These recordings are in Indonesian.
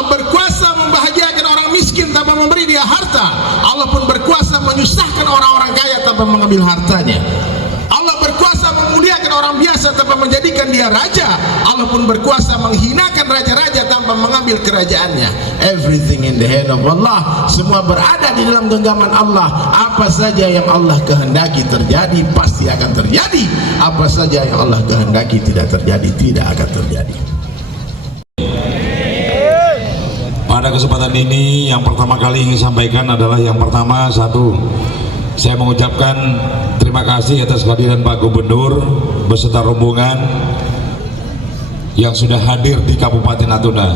Allah berkuasa membahagiakan orang miskin tanpa memberi dia harta. Allah pun berkuasa menyusahkan orang-orang kaya tanpa mengambil hartanya. Allah berkuasa memuliakan orang biasa tanpa menjadikan dia raja. Allah pun berkuasa menghinakan raja-raja tanpa mengambil kerajaannya. Everything in the hand of Allah. Semua berada di dalam genggaman Allah. Apa saja yang Allah kehendaki terjadi pasti akan terjadi. Apa saja yang Allah kehendaki tidak terjadi tidak akan terjadi. Pada kesempatan ini yang pertama kali ingin sampaikan adalah yang pertama, satu, saya mengucapkan terima kasih atas kehadiran Pak Gubernur beserta rombongan yang sudah hadir di Kabupaten Natuna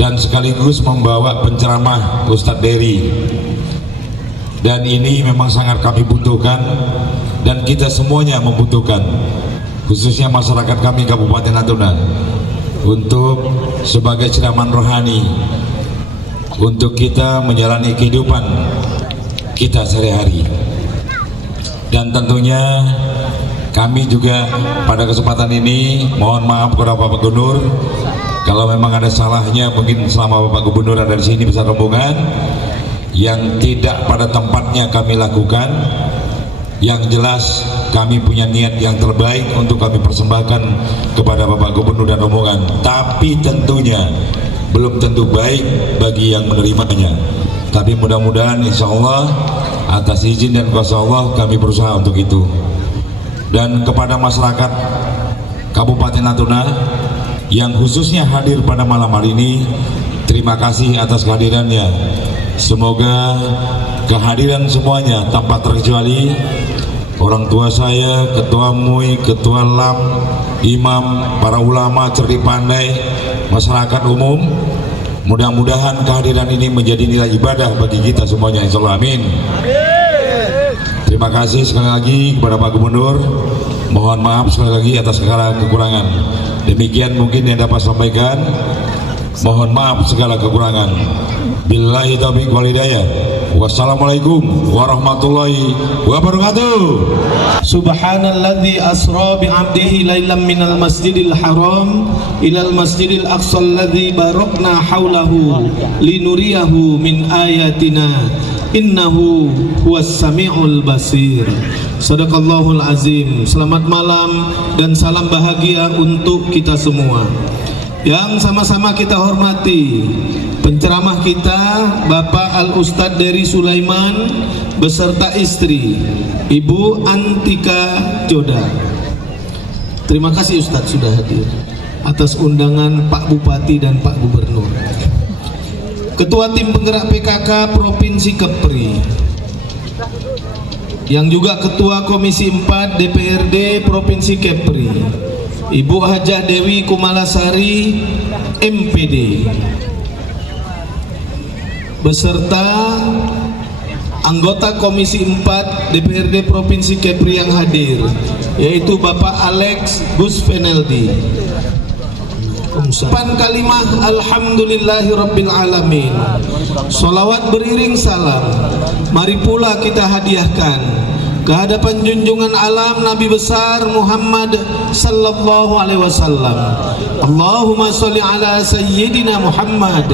dan sekaligus membawa penceramah Ustadz Dery. Dan ini memang sangat kami butuhkan dan kita semuanya membutuhkan, khususnya masyarakat kami Kabupaten Natuna, untuk sebagai ceramah rohani untuk kita menjalani kehidupan kita sehari-hari. Dan tentunya kami juga pada kesempatan ini mohon maaf kepada Bapak Gubernur kalau memang ada salahnya, mungkin selama Bapak Gubernur ada di sini bersama rombongan yang tidak pada tempatnya kami lakukan. Yang jelas kami punya niat yang terbaik untuk kami persembahkan kepada Bapak Gubernur dan rombongan, tapi tentunya belum tentu baik bagi yang menerimanya. Tapi mudah-mudahan insya Allah atas izin dan kuasa Allah kami berusaha untuk itu. Dan kepada masyarakat Kabupaten Natuna yang khususnya hadir pada malam hari ini, terima kasih atas kehadirannya. Semoga kehadiran semuanya tanpa terkecuali, orang tua saya, ketua MUI, ketua LAM, imam, para ulama, cerdik pandai, masyarakat umum, mudah-mudahan kehadiran ini menjadi nilai ibadah bagi kita semuanya, insyaallah, amin. Terima kasih sekali lagi kepada Pak Gubernur. Mohon maaf sekali lagi atas segala kekurangan. Demikian mungkin yang dapat sampaikan. Mohon maaf segala kekurangan. Billahi taufiq wal hidayah. Wassalamualaikum warahmatullahi wabarakatuh. Subhanalladzi asra bi 'abdihi lailan minal masjidil haram ilal masjidil aqsa alladzi barakna haulahu linuriyahu min ayatina innahu huwas samiul basir. Sadaqallahul azim. Selamat malam dan salam bahagia untuk kita semua. Yang sama-sama kita hormati penceramah kita Bapak Al-Ustadz Dery Sulaiman beserta istri Ibu Antika Joda. Terima kasih Ustadz sudah hadir atas undangan Pak Bupati dan Pak Gubernur. Ketua Tim Penggerak PKK Provinsi Kepri, yang juga Ketua Komisi 4 DPRD Provinsi Kepri, Ibu Hajah Dewi Kumalasari MPD, beserta anggota Komisi 4 DPRD Provinsi Kepri yang hadir, yaitu Bapak Alex Gusveneldi. Pan kalimah alhamdulillahirabbil alamin. Sholawat beriring salam mari pula kita hadiahkan ke hadapan junjungan alam Nabi besar Muhammad sallallahu alaihi wasallam. Allahumma sholli ala sayyidina Muhammad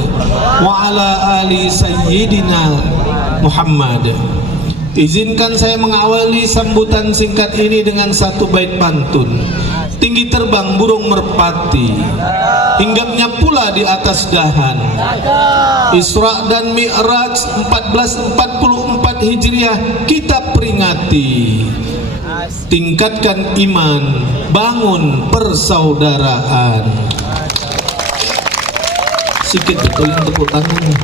wa ala ali sayyidina Muhammad. Izinkan saya mengawali sambutan singkat ini dengan satu bait pantun. Tinggi terbang burung merpati, hinggapnya pula di atas dahan. Isra dan Mi'raj 1444 Hijriah kita peringati. Tingkatkan iman, bangun persaudaraan. Sikit betul tepuk tangan.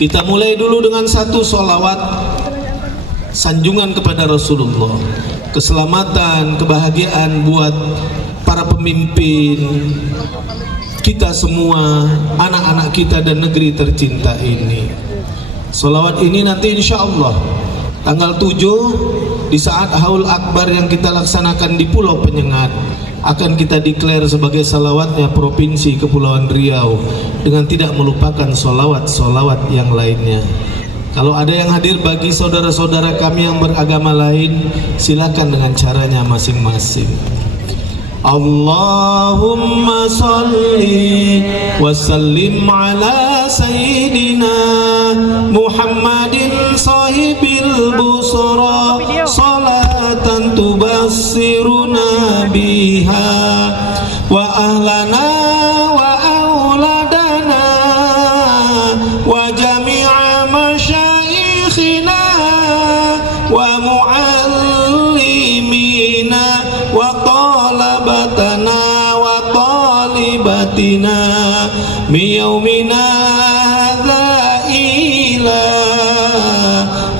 Kita mulai dulu dengan satu sholawat sanjungan kepada Rasulullah. Keselamatan, kebahagiaan buat para pemimpin kita semua, anak-anak kita dan negeri tercinta ini. Sholawat ini nanti insya Allah tanggal 7 di saat Haul Akbar yang kita laksanakan di Pulau Penyengat akan kita declare sebagai salawatnya Provinsi Kepulauan Riau dengan tidak melupakan sholawat-sholawat yang lainnya. Kalau ada yang hadir bagi saudara-saudara kami yang beragama lain, silakan dengan caranya masing-masing. Allahumma salli wa sallim ala sayyidina Muhammadin sahibil busra salatan tubassiruna biha wa ahlana wa auladana wa jami'a masyaikhina wa muallimina wa talabatana wa talibatina min yaumina hadza ila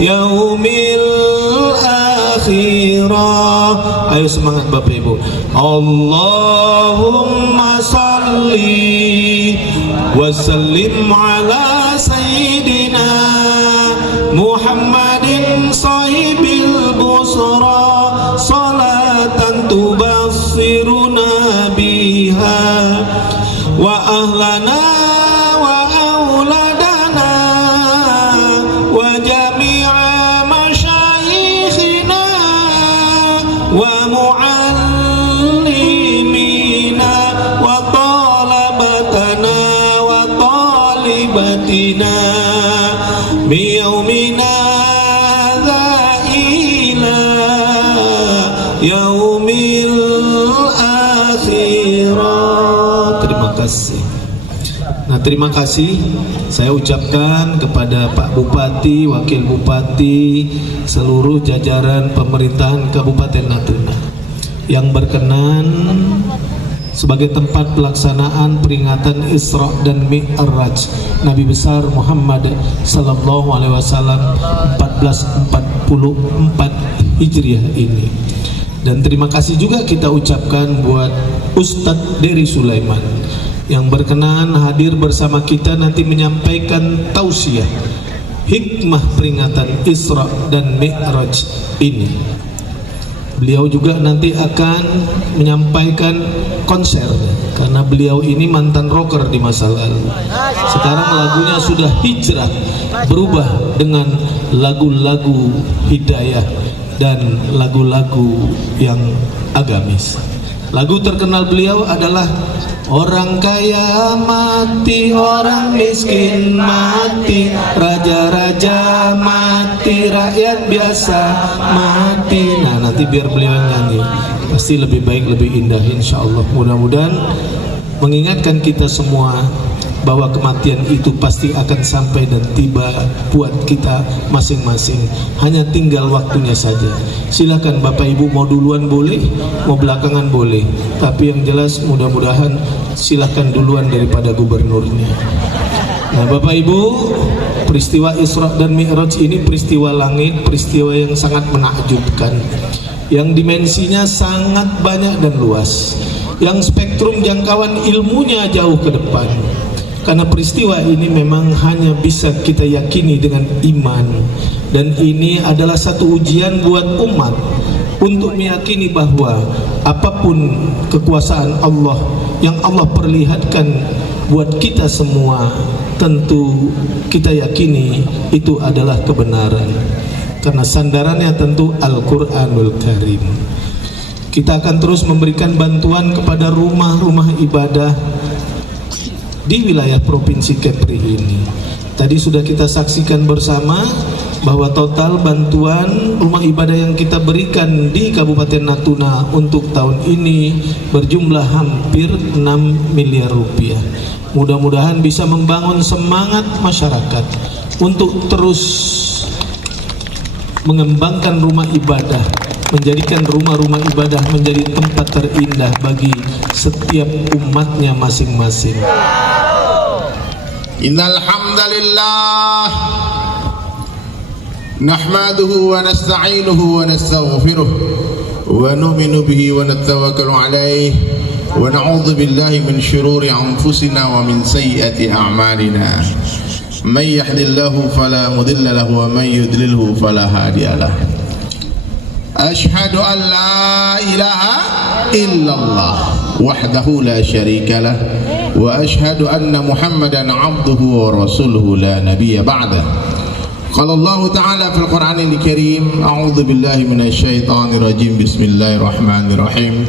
yaumil akhirah. Ayo semangat Bapak Ibu. Allahumma salli wa sallim ala sayyidina Muhammadin sahibil busra salatan tubassiruna biha wa ahlana wa auladana wa jami'a masyaikhina wa muallimina wa talabatana wa talibatina min yaumina hadza ila yaumil akhirah. Terima kasih. Nah, terima kasih saya ucapkan kepada Pak Bupati, Wakil Bupati, seluruh jajaran pemerintahan Kabupaten Natuna yang berkenan sebagai tempat pelaksanaan peringatan Isra dan Mi'raj Nabi besar Muhammad sallallahu alaihi wasallam 1444 Hijriah ini. Dan terima kasih juga kita ucapkan buat Ustadz Dery Sulaiman yang berkenan hadir bersama kita nanti menyampaikan tausiah hikmah peringatan Isra dan Mi'raj ini. Beliau juga nanti akan menyampaikan konser karena beliau ini mantan rocker di masa lalu. Sekarang lagunya sudah hijrah, berubah dengan lagu-lagu hidayah dan lagu-lagu yang agamis. Lagu terkenal beliau adalah orang kaya mati, orang miskin mati, raja-raja mati, rakyat biasa mati. Nah, nanti biar beliau nyanyi, pasti lebih baik, lebih indah insyaallah. Mudah-mudahan mengingatkan kita semua bahwa kematian itu pasti akan sampai dan tiba buat kita masing-masing. Hanya tinggal waktunya saja. Silakan Bapak Ibu mau duluan boleh, mau belakangan boleh. Tapi yang jelas mudah-mudahan silakan duluan daripada gubernurnya. Nah, Bapak Ibu, peristiwa Isra dan Mi'raj ini peristiwa langit, peristiwa yang sangat menakjubkan, yang dimensinya sangat banyak dan luas, yang spektrum jangkauan ilmunya jauh ke depan. Karena peristiwa ini memang hanya bisa kita yakini dengan iman. Dan ini adalah satu ujian buat umat untuk meyakini bahwa apapun kekuasaan Allah yang Allah perlihatkan buat kita semua, tentu kita yakini itu adalah kebenaran. Karena sandarannya tentu Al-Quranul Karim. Kita akan terus memberikan bantuan kepada rumah-rumah ibadah di wilayah Provinsi Kepri ini. Tadi sudah kita saksikan bersama bahwa total bantuan rumah ibadah yang kita berikan di Kabupaten Natuna untuk tahun ini berjumlah hampir 6 miliar rupiah. Mudah-mudahan bisa membangun semangat masyarakat untuk terus mengembangkan rumah ibadah, menjadikan rumah-rumah ibadah menjadi tempat terindah bagi setiap umatnya masing-masing. Innal hamdalillah nahmaduhu wa nasta'inuhu wa nastaghfiruh wa nu'minu bihi wa natawakkalu alayhi wa na'udzu billahi min shururi anfusina wa min sayyiati a'malina. Man yahdihillahu fala mudilla lahu wa man yudlilhu fala hadiya lahu. Ashhadu an la ilaha illallah wahdahu la syarika lah wa ashhadu anna Muhammadan abduhu wa rasuluhu la nabiyya ba'dah. Qala Allah ta'ala fil Qur'anil Karim, a'udzu billahi minasy syaithanir rajim, bismillahirrahmanirrahim.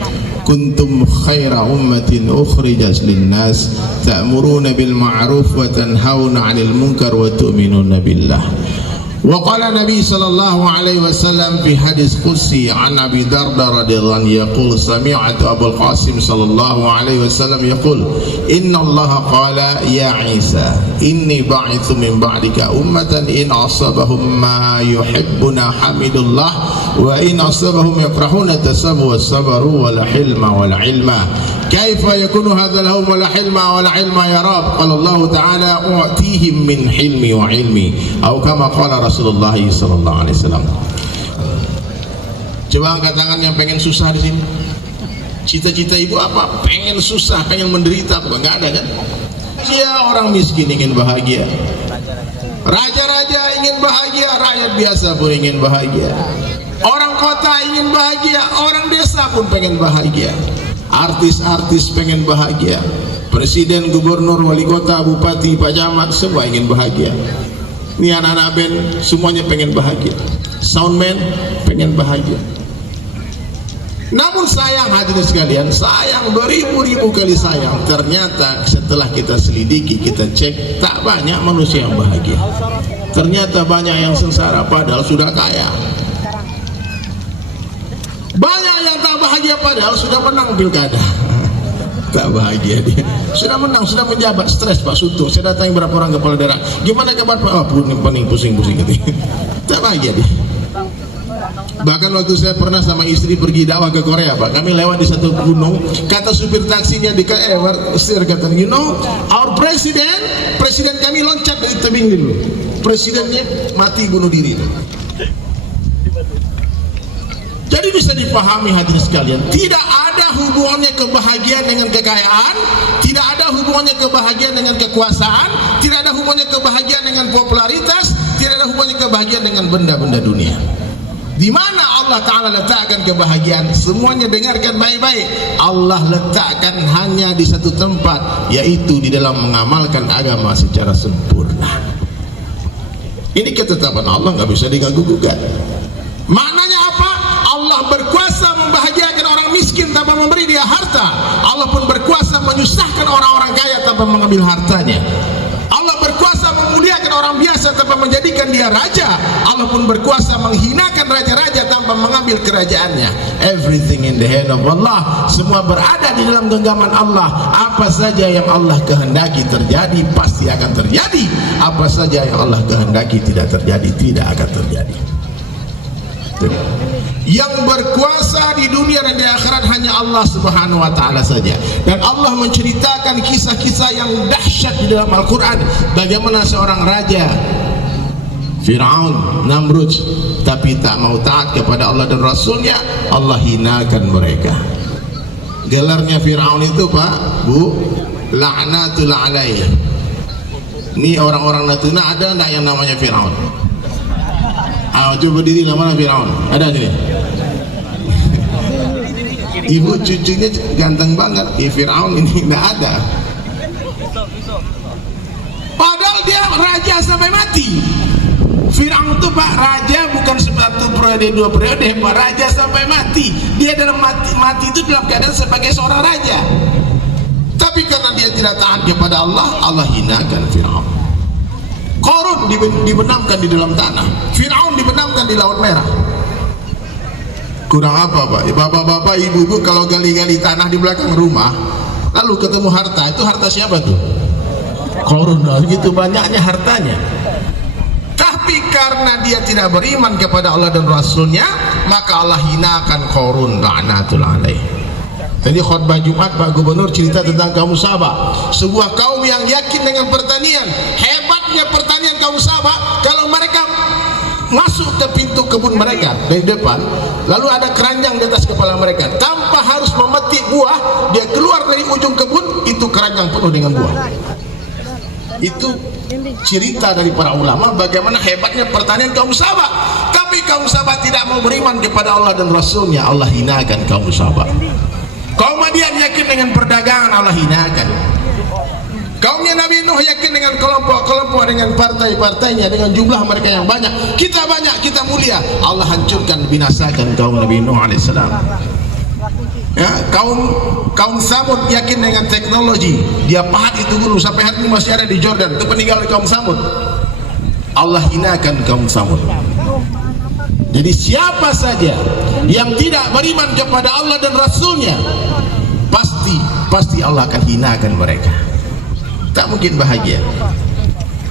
kuntum khaira ummatin ukhrijat linnas ta'muruna bil ma'ruf wa tanhauna 'anil munkar wa tu'minuna billah. Wa qala Nabi sallallahu alaihi wasallam fi hadis qudsi an Abi Darda radhiyallahu anhu yaqul sami'tu Abu Qasim sallallahu alaihi wasallam yaqul inna Allah qala ya Isa inni ba'ithu min ba'dika ummatan in asabahum ma yuhibbuna hamidullah wa in asabahum yakrahuna tasabu was-sabru wal hilma wal ilma kaifa yakunu hadha lahum wal hilma wal ilma ya Rabb qala Allah ta'ala u'tihim min hilmi wa ilmi atau kama qala Rasulullah sallallahu alaihi wasallam. Coba angkat tangan yang pengen susah di sini. Cita-cita ibu apa? Pengen susah, pengen menderita, bukan? Enggak ada kan? Ya, orang miskin ingin bahagia. Raja-raja ingin bahagia, rakyat biasa pun ingin bahagia. Orang kota ingin bahagia, orang desa pun pengen bahagia. Artis-artis pengen bahagia. Presiden, gubernur, wali kota, bupati, pak camat semua ingin bahagia. Ini anak-anak band semuanya pengen bahagia, soundman pengen bahagia. Namun sayang hadirin sekalian, sayang beribu-ribu kali sayang, ternyata setelah kita selidiki, kita cek, tak banyak manusia yang bahagia. Ternyata banyak yang sengsara padahal sudah kaya. Banyak yang tak bahagia padahal sudah menang pilkada. Tak bahagia dia, sudah menang, sudah menjabat, stres Pak Suto. Saya datangi berapa orang kepala daerah, gimana kabar Pak? Oh, pusing-pusing gitu. Tak bahagia dia. Bahkan waktu saya pernah sama istri pergi dakwah ke Korea Pak, kami lewat di satu gunung, kata supir taksinya kata, you know our presiden kami loncat dari tebing dulu, presidennya mati bunuh diri. Jadi bisa dipahami hadirin sekalian, tidak ada hubungannya kebahagiaan dengan kekayaan, tidak ada hubungannya kebahagiaan dengan kekuasaan, tidak ada hubungannya kebahagiaan dengan popularitas, tidak ada hubungannya kebahagiaan dengan benda-benda dunia. Di mana Allah Ta'ala letakkan kebahagiaan? Semuanya dengarkan baik-baik. Allah letakkan hanya di satu tempat, yaitu di dalam mengamalkan agama secara sempurna. Ini ketetapan Allah, nggak bisa diganggu-gugat. Maknanya apa? Allah berkuasa membahagiakan orang miskin tanpa memberi dia harta. Allah pun berkuasa menyusahkan orang-orang kaya tanpa mengambil hartanya. Allah berkuasa memuliakan orang biasa tanpa menjadikan dia raja. Allah pun berkuasa menghinakan raja-raja tanpa mengambil kerajaannya. Everything in the hand of Allah. Semua berada di dalam genggaman Allah. Apa saja yang Allah kehendaki terjadi pasti akan terjadi. Apa saja yang Allah kehendaki tidak terjadi, tidak akan terjadi. Yang berkuasa di dunia dan di akhirat hanya Allah Subhanahu wa Ta'ala saja. Dan Allah menceritakan kisah-kisah yang dahsyat di dalam Al-Quran, bagaimana seorang raja Fir'aun, Namrud, tapi tak mau taat kepada Allah dan Rasulnya, Allah hinakan mereka. Gelarnya Fir'aun itu Pak, Bu, la'natul alaih. Ini orang-orang Natuna ada enggak yang namanya Fir'aun? Coba diri namanya Fir'aun, ada sini? Ibu cucunya ganteng banget, Fir'aun ini enggak ada. Padahal dia raja sampai mati. Fir'aun itu Pak, raja bukan satu periode, dua periode, Pak, raja sampai mati. Dia dalam mati itu dalam keadaan sebagai seorang raja. Tapi karena dia tidak taat kepada Allah, Allah hinakan Fir'aun. Qarun dibenamkan di dalam tanah, Fir'aun dibenamkan di Laut Merah. Kurang apa Pak? Bapak-bapak, ibu-ibu kalau gali-gali tanah di belakang rumah lalu ketemu harta, itu harta siapa tuh? Qarun, gitu banyaknya hartanya. Tapi karena dia tidak beriman kepada Allah dan Rasulnya, maka Allah hinakan Qarun, la'natul alaih. Tadi khutbah Jumat Pak Gubernur cerita tentang kaum Sabah, sebuah kaum yang yakin dengan pertanian. Hebatnya pertanian kaum Sabah, kalau mereka masuk ke pintu kebun mereka dari depan, lalu ada keranjang di atas kepala mereka, tanpa harus memetik buah, dia keluar dari ujung kebun, itu keranjang penuh dengan buah. Itu cerita dari para ulama bagaimana hebatnya pertanian kaum Sabah. Tapi kaum Sabah tidak mau beriman kepada Allah dan Rasulnya, Allah hinakan kaum Sabah. Kaum Madian yakin dengan perdagangan, Allah hinakan. Kaumnya Nabi Nuh yakin dengan kelompok-kelompok, dengan partai-partainya, dengan jumlah mereka yang banyak. Kita banyak, kita mulia, Allah hancurkan, binasakan kaum Nabi Nuh alaihissalam. Ya, kaum Samud yakin dengan teknologi, dia pahat itu gunung sampai hari ini masih ada di Jordan. Itu peninggalan kaum Samud. Allah hinakan kaum Samud. Jadi siapa saja yang tidak beriman kepada Allah dan Rasulnya, pasti Allah akan hinakan mereka. Tak mungkin bahagia.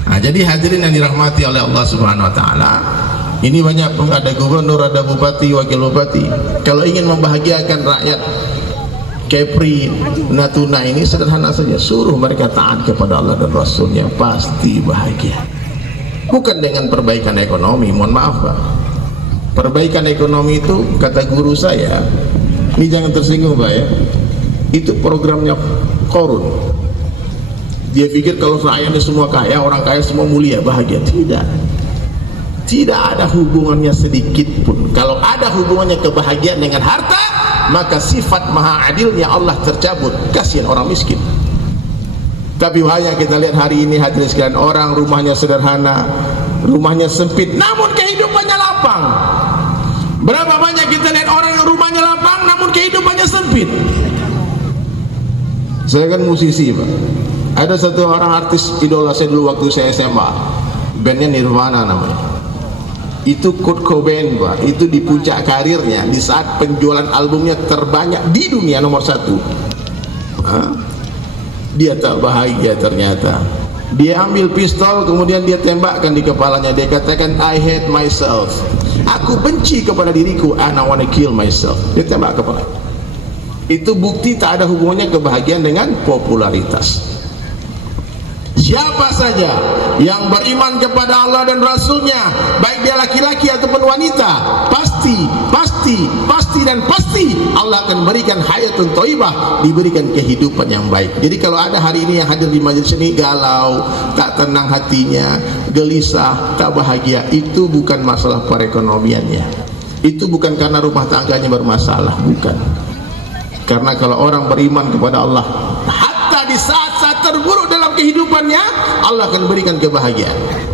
Nah, jadi hadirin yang dirahmati oleh Allah Subhanahu Wa Taala, ini banyak ada gubernur, ada bupati, wakil bupati. Kalau ingin membahagiakan rakyat Kepri, Natuna ini sederhana saja, suruh mereka taat kepada Allah dan Rasulnya, pasti bahagia. Bukan dengan perbaikan ekonomi, mohon maaf Pak. Perbaikan ekonomi itu kata guru saya, ini jangan tersinggung Pak ya, itu programnya Korun. Dia pikir kalau rakyatnya semua kaya, orang kaya semua mulia, bahagia. Tidak ada hubungannya sedikit pun. Kalau ada hubungannya kebahagiaan dengan harta, maka sifat maha adilnya Allah tercabut. Kasihan orang miskin. Tapi banyak kita lihat hari ini hadirin sekalian, orang rumahnya sederhana, rumahnya sempit, namun kehidupannya lapang. Berapa banyak kita lihat orang yang rumahnya lapang namun kehidupannya sempit. Saya kan musisi Pak. Ada satu orang artis idola saya dulu waktu saya SMA, bandnya Nirvana namanya. Itu Kurt Cobain Pak, itu di puncak karirnya, di saat penjualan albumnya terbanyak di dunia, nomor 1. Dia tak bahagia ternyata. Dia ambil pistol, kemudian dia tembakkan di kepalanya. Dia katakan, I hate myself. Aku benci kepada diriku, and I wanna kill myself. Dia tembak kepala. Itu bukti tak ada hubungannya kebahagiaan dengan popularitas. Siapa saja yang beriman kepada Allah dan Rasulnya, baik dia laki-laki ataupun wanita, pasti dan pasti Allah akan berikan hayatun thayyibah, diberikan kehidupan yang baik. Jadi kalau ada hari ini yang hadir di majelis ini galau, tak tenang hatinya, gelisah, tak bahagia, itu bukan masalah perekonomiannya, itu bukan karena rumah tangganya bermasalah, bukan. Karena kalau orang beriman kepada Allah, hatta di saat-saat terburuk dalam kehidupannya, Allah akan berikan kebahagiaan.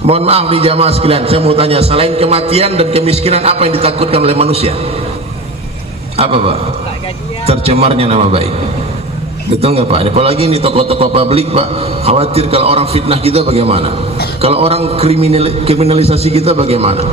Mohon maaf di jamaah sekalian, saya mau tanya, selain kematian dan kemiskinan, apa yang ditakutkan oleh manusia? Apa Pak? Tercemarnya nama baik. Betul nggak Pak? Apalagi ini tokoh-tokoh publik Pak, khawatir kalau orang fitnah kita bagaimana? Kalau orang kriminalisasi kita bagaimana?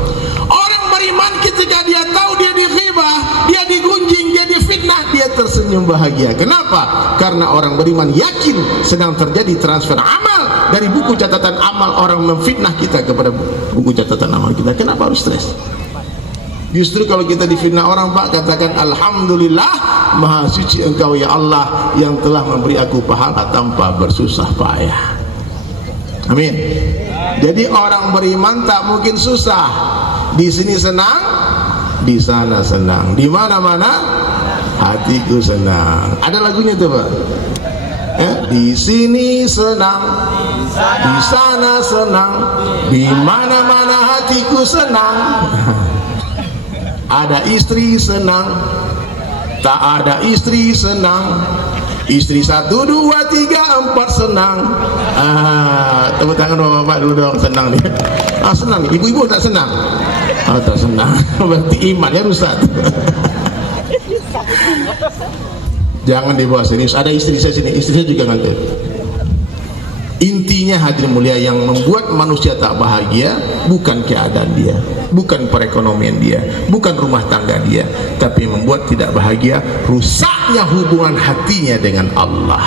Orang beriman ketika dia tahu dia dighibah, dia digunjing, dia difitnah, dia tersenyum bahagia. Kenapa? Karena orang beriman yakin sedang terjadi transfer amal dari buku catatan amal orang memfitnah kita kepada buku catatan amal kita. Kenapa harus stres? Justru kalau kita difitnah orang Pak, katakan alhamdulillah, maha suci engkau ya Allah yang telah memberi aku pahala tanpa bersusah payah. Amin. Jadi orang beriman tak mungkin susah. Di sini senang, di sana senang, di mana-mana hatiku senang. Ada lagunya tuh Pak. Di sini senang, di sana senang, di mana-mana hatiku senang. Ada istri senang, tak ada istri senang. Istri 1, 2, 3, 4 senang. Tepuk tangan bapak-bapak dulu dong, senang nih. Senang nih, ibu-ibu tak senang. Tak senang, berarti imannya rusak. Jangan dibawa serius. Ada istri saya sini, istri saya juga ngantuk. Intinya hadirin mulia, yang membuat manusia tak bahagia bukan keadaan dia, bukan perekonomian dia, bukan rumah tangga dia, tapi membuat tidak bahagia rusaknya hubungan hatinya dengan Allah.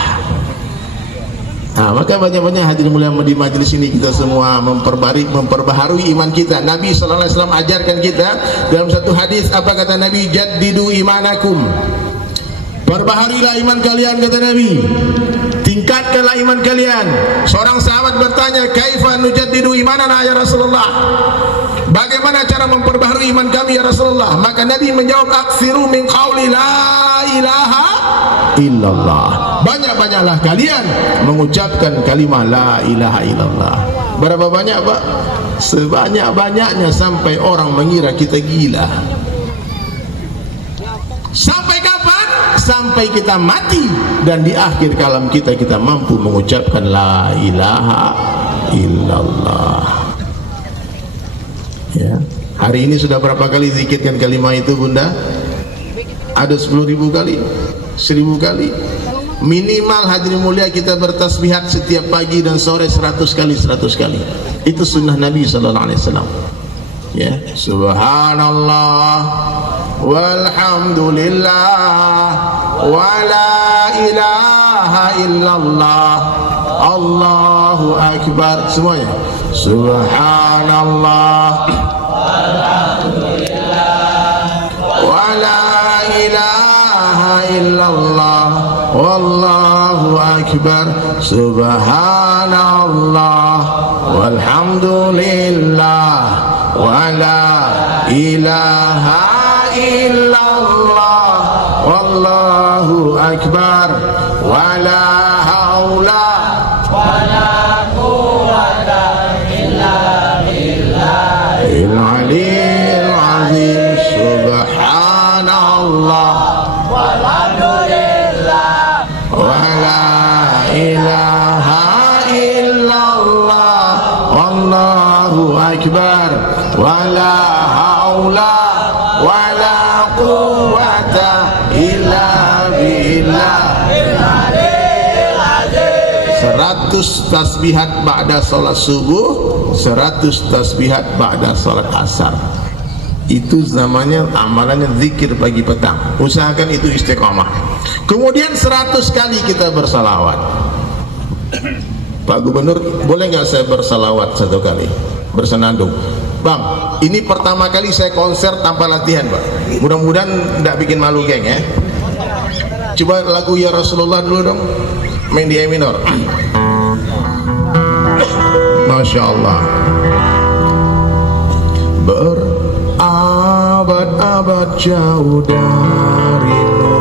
Nah, maka banyak-banyak hadirin mulia di majelis ini kita semua memperbaharui iman kita. Nabi SAW ajarkan kita dalam satu hadis, apa kata Nabi? Jaddidu imanakum, perbaharilah iman kalian, kata Nabi, tingkatkanlah iman kalian. Seorang sahabat bertanya, kaifa nujaddidu imanana ya Rasulullah, bagaimana cara memperbaharui iman kami ya Rasulullah? Maka Nabi menjawab, aksiru min qawli la ilaha illallah, banyak-banyaklah kalian mengucapkan kalimat la ilaha illallah. Berapa banyak Pak? Sebanyak-banyaknya sampai orang mengira kita gila. Sampai kapan? Sampai kita mati dan di akhir kalam kita mampu mengucapkan la ilaha illallah. Ya. Hari ini sudah berapa kali zikirkan kalimat itu Bunda? Ada 10.000 kali, 1.000 kali. Minimal hadirin mulia kita bertasbihat setiap pagi dan sore 100 kali, 100 kali. Itu sunnah Nabi sallallahu alaihi wasallam. Ya, subhanallah walhamdulillah wala ilaha illallah Allahu akbar. Semuanya subhanallah wala ilaha illallah wallahu akbar subhanallah walhamdulillah wala ilaha illallah wallahu akbar wala haula wala quwwata illa billahil aliyyil azim subhanallah walhamdulillah wala ilaha illallah wallahu akbar wala haula wala quwwata illa billah. 100 tasbihat ba'da salat subuh, 100 tasbihat ba'da salat asar. Itu namanya amalannya zikir pagi petang. Usahakan itu istiqamah. Kemudian 100 kali kita bersalawat. Pak Gubernur, boleh nggak saya bersalawat 1 kali? Bersenandung. Bang, ini pertama kali saya konser tanpa latihan, Pak. Mudah-mudahan tidak bikin malu geng ya. Coba lagu Ya Rasulullah dulu dong. Main di E minor. Masya Allah. Berabad-abad jauh darimu,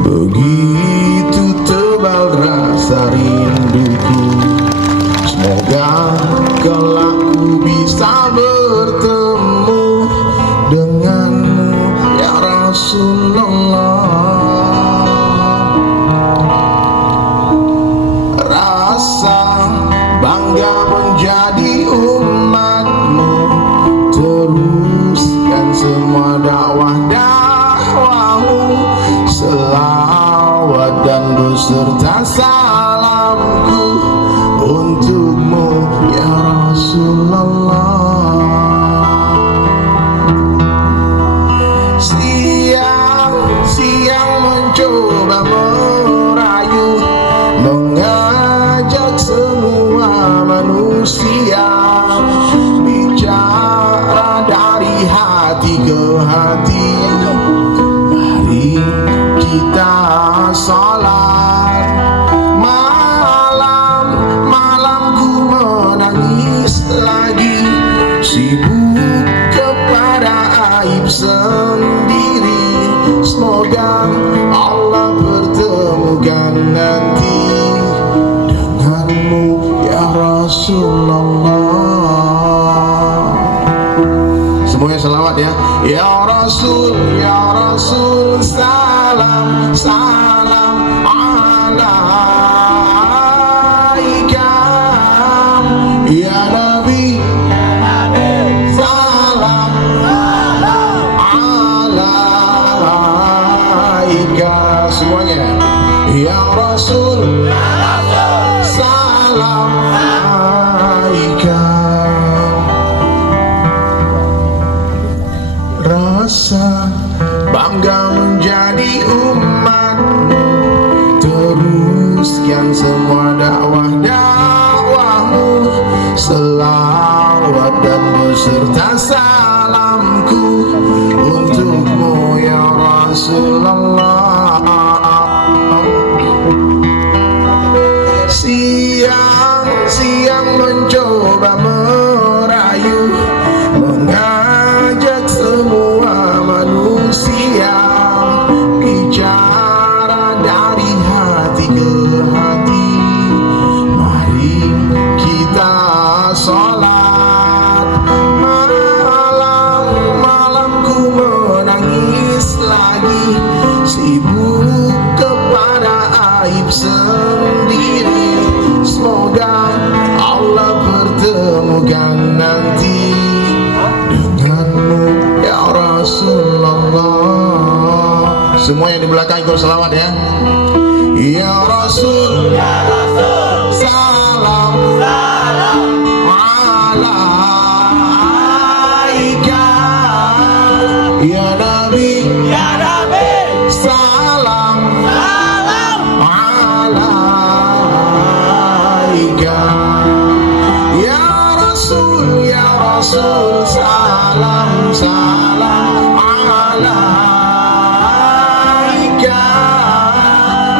begitu tebal rasa rinduku. Semoga kelak ku bisa bertemu denganmu ya Rasulullah. Rasa bangga menjadi umatmu, teruskan semua dakwah-dakwahmu, selawat dan beserta salamku untukmu ya Rasulullah. Siang-siang mencoba merayu, mengajak semua manusia bicara dari hati ke hati. Mari kita salat malam ku menangis lagi, sibuk kepada aib sendiri. Semoga Allah pertemukan nanti denganmu ya Rasulullah. Semuanya selawat ya. Ya Rasul salam salam alaika ya Nabi salam alaika. Semuanya ya Rasul salam alaika. Rasa bangga menjadi umatmu, teruskan semua dakwah-dakwahmu, selawat dan beserta salamku untukmu ya Rasulullah. Siang-siang mencoba merayu, mengajak semua manusia bicara dari hati ke hati. Mari kita salat malam ku menangis lagi, sibuk kepada aib sendiri. Semoga Allah pertemukan nanti denganmu ya Rasulullah. Semua yang di belakang ikut selawat ya. Ya Rasul, salam alaika. Ya Nabi, salam alaika. Ya Rasul, salam alaika.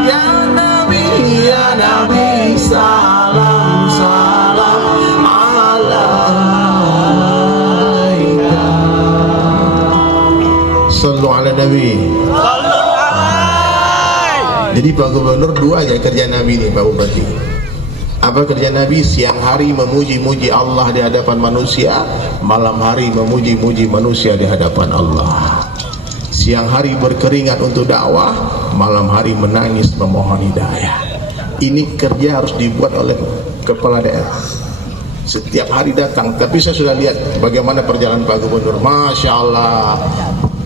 Ya Nabi, salam alaika. Sallu ala Nabi. Jadi Pak Gubernur dua aja kerja Nabi ini, Pak Bupati. Apa kerja Nabi? Siang hari memuji-muji Allah di hadapan manusia, malam hari memuji-muji manusia di hadapan Allah. Siang hari berkeringat untuk dakwah, malam hari menangis memohon hidayah. Ini kerja harus dibuat oleh kepala daerah. Setiap hari datang, tapi saya sudah lihat bagaimana perjalanan Pak Gubernur. Masya Allah,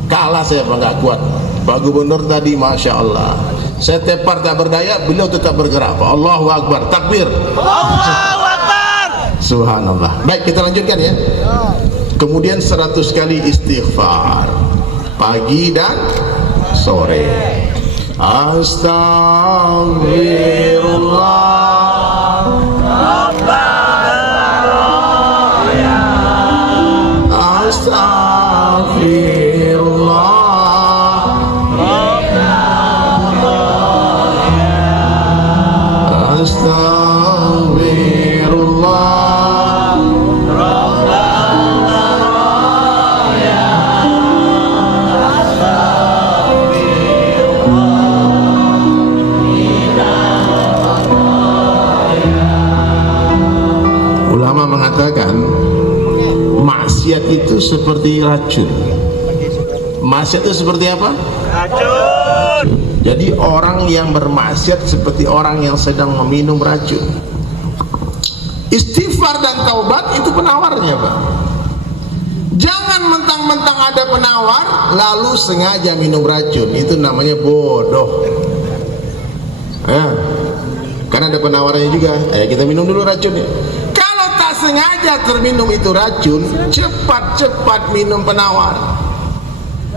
kalah saya nggak kuat. Pak Gubernur tadi Masya Allah, saya tepar tak berdaya, beliau tetap bergerak. Allahu Akbar, takbir, Allahu Akbar, subhanallah. Baik, kita lanjutkan ya. Kemudian 100 kali istighfar pagi dan sore. Astagfirullah, astagfirullah, ulama mengatakan maksiat itu seperti racun. Maksiat itu seperti apa? Racun. Jadi orang yang bermaksiat seperti orang yang sedang meminum racun. Istighfar dan taubat itu penawarnya, Pak. Jangan mentang-mentang ada penawar lalu sengaja minum racun. Itu namanya bodoh ya. Karena ada penawarnya juga. Ayo kita minum dulu racunnya. Kalau tak sengaja terminum itu racun, cepat-cepat minum penawar.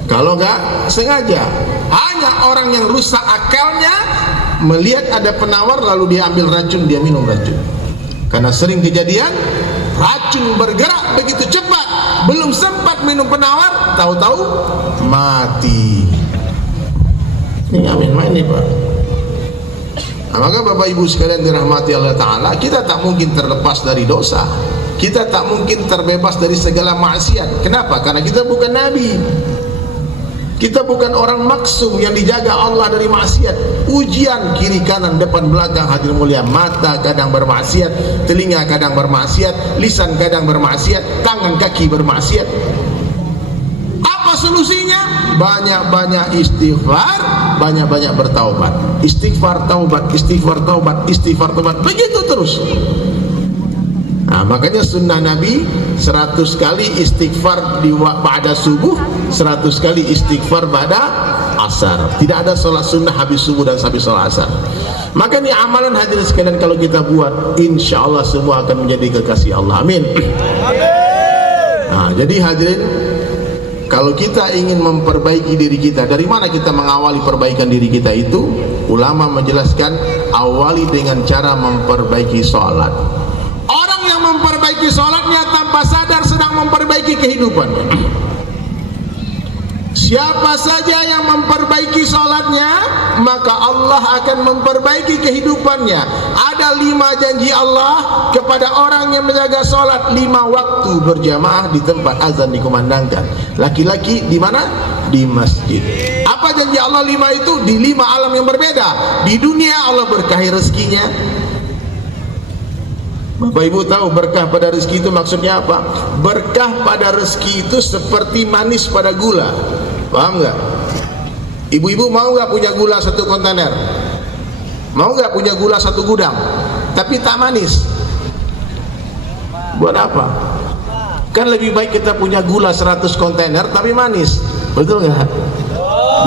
Kalau nggak sengaja, hanya orang yang rusak akalnya melihat ada penawar lalu dia ambil racun, dia minum racun. Karena sering kejadian racun bergerak begitu cepat, belum sempat minum penawar, tahu-tahu mati. Ini nggak main-main nih, Pak. Nah, maka Bapak Ibu sekalian dirahmati Allah Ta'ala, kita tak mungkin terlepas dari dosa, kita tak mungkin terbebas dari segala maksiat. Kenapa? Karena kita bukan Nabi, kita bukan orang maksum yang dijaga Allah dari maksiat. Ujian kiri kanan depan belakang hadirin mulia. Mata kadang bermaksiat, telinga kadang bermaksiat, lisan kadang bermaksiat, tangan kaki bermaksiat. Apa solusinya? Banyak-banyak istighfar, banyak-banyak bertaubat. Istighfar taubat, istighfar taubat, istighfar taubat, begitu terus. Nah, makanya sunnah Nabi 100 kali istighfar di ba'da subuh, 100 kali istighfar ba'da asar. Tidak ada sholat sunnah habis subuh dan habis sholat asar. Maka ini amalan hadirin sekalian kalau kita buat, insya Allah semua akan menjadi kekasih Allah. Amin. Nah, jadi hadirin, kalau kita ingin memperbaiki diri kita, dari mana kita mengawali perbaikan diri kita itu? Ulama menjelaskan, awali dengan cara memperbaiki sholat. Orang yang memperbaiki sholatnya tanpa sadar sedang memperbaiki kehidupannya. Siapa saja yang memperbaiki sholatnya, maka Allah akan memperbaiki kehidupannya. Ada 5 janji Allah kepada orang yang menjaga sholat 5 waktu berjamaah di tempat azan dikumandangkan. Laki-laki di mana? Di masjid. Apa janji Allah 5 itu? Di 5 alam yang berbeda. Di dunia Allah berkahi rezekinya. Bapak Ibu tahu berkah pada rezeki itu maksudnya apa? Berkah pada rezeki itu seperti manis pada gula. Paham nggak? Ibu-ibu mau nggak punya gula 1 kontainer? Mau nggak punya gula 1 gudang? Tapi tak manis. Buat apa? Kan lebih baik kita punya gula 100 kontainer tapi manis. Betul nggak?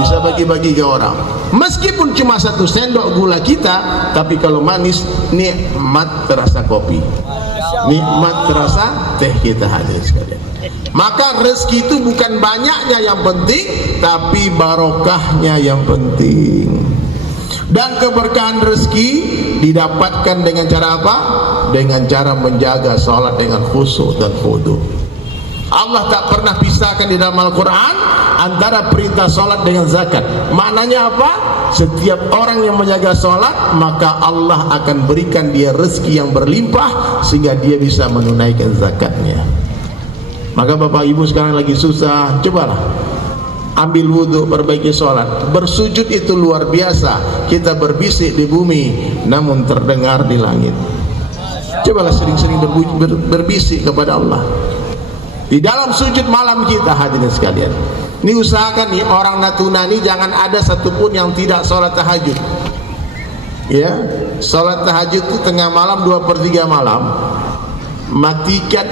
bisa bagi-bagi ke orang. Meskipun cuma 1 sendok gula kita, tapi kalau manis nikmat terasa kopi, nikmat terasa teh kita, hadirin sekalian. Maka rezeki itu bukan banyaknya yang penting, tapi barokahnya yang penting. Dan keberkahan rezeki didapatkan dengan cara apa? Dengan cara menjaga salat dengan khusyuk dan khudu. Allah tak pernah pisahkan di dalam Al-Quran antara perintah salat dengan zakat. Maknanya apa? Setiap orang yang menjaga salat, maka Allah akan berikan dia rezeki yang berlimpah sehingga dia bisa menunaikan zakatnya. Maka Bapak Ibu sekarang lagi susah, cobalah ambil wudhu, perbaiki sholat. Bersujud itu luar biasa. Kita berbisik di bumi, namun terdengar di langit. Cobalah sering-sering berbisik kepada Allah di dalam sujud malam kita, hadirin sekalian. Ini usahakan nih, orang Natuna ini jangan ada satupun yang tidak sholat tahajud. Ya, sholat tahajud itu tengah malam, 2/3 malam. Matikan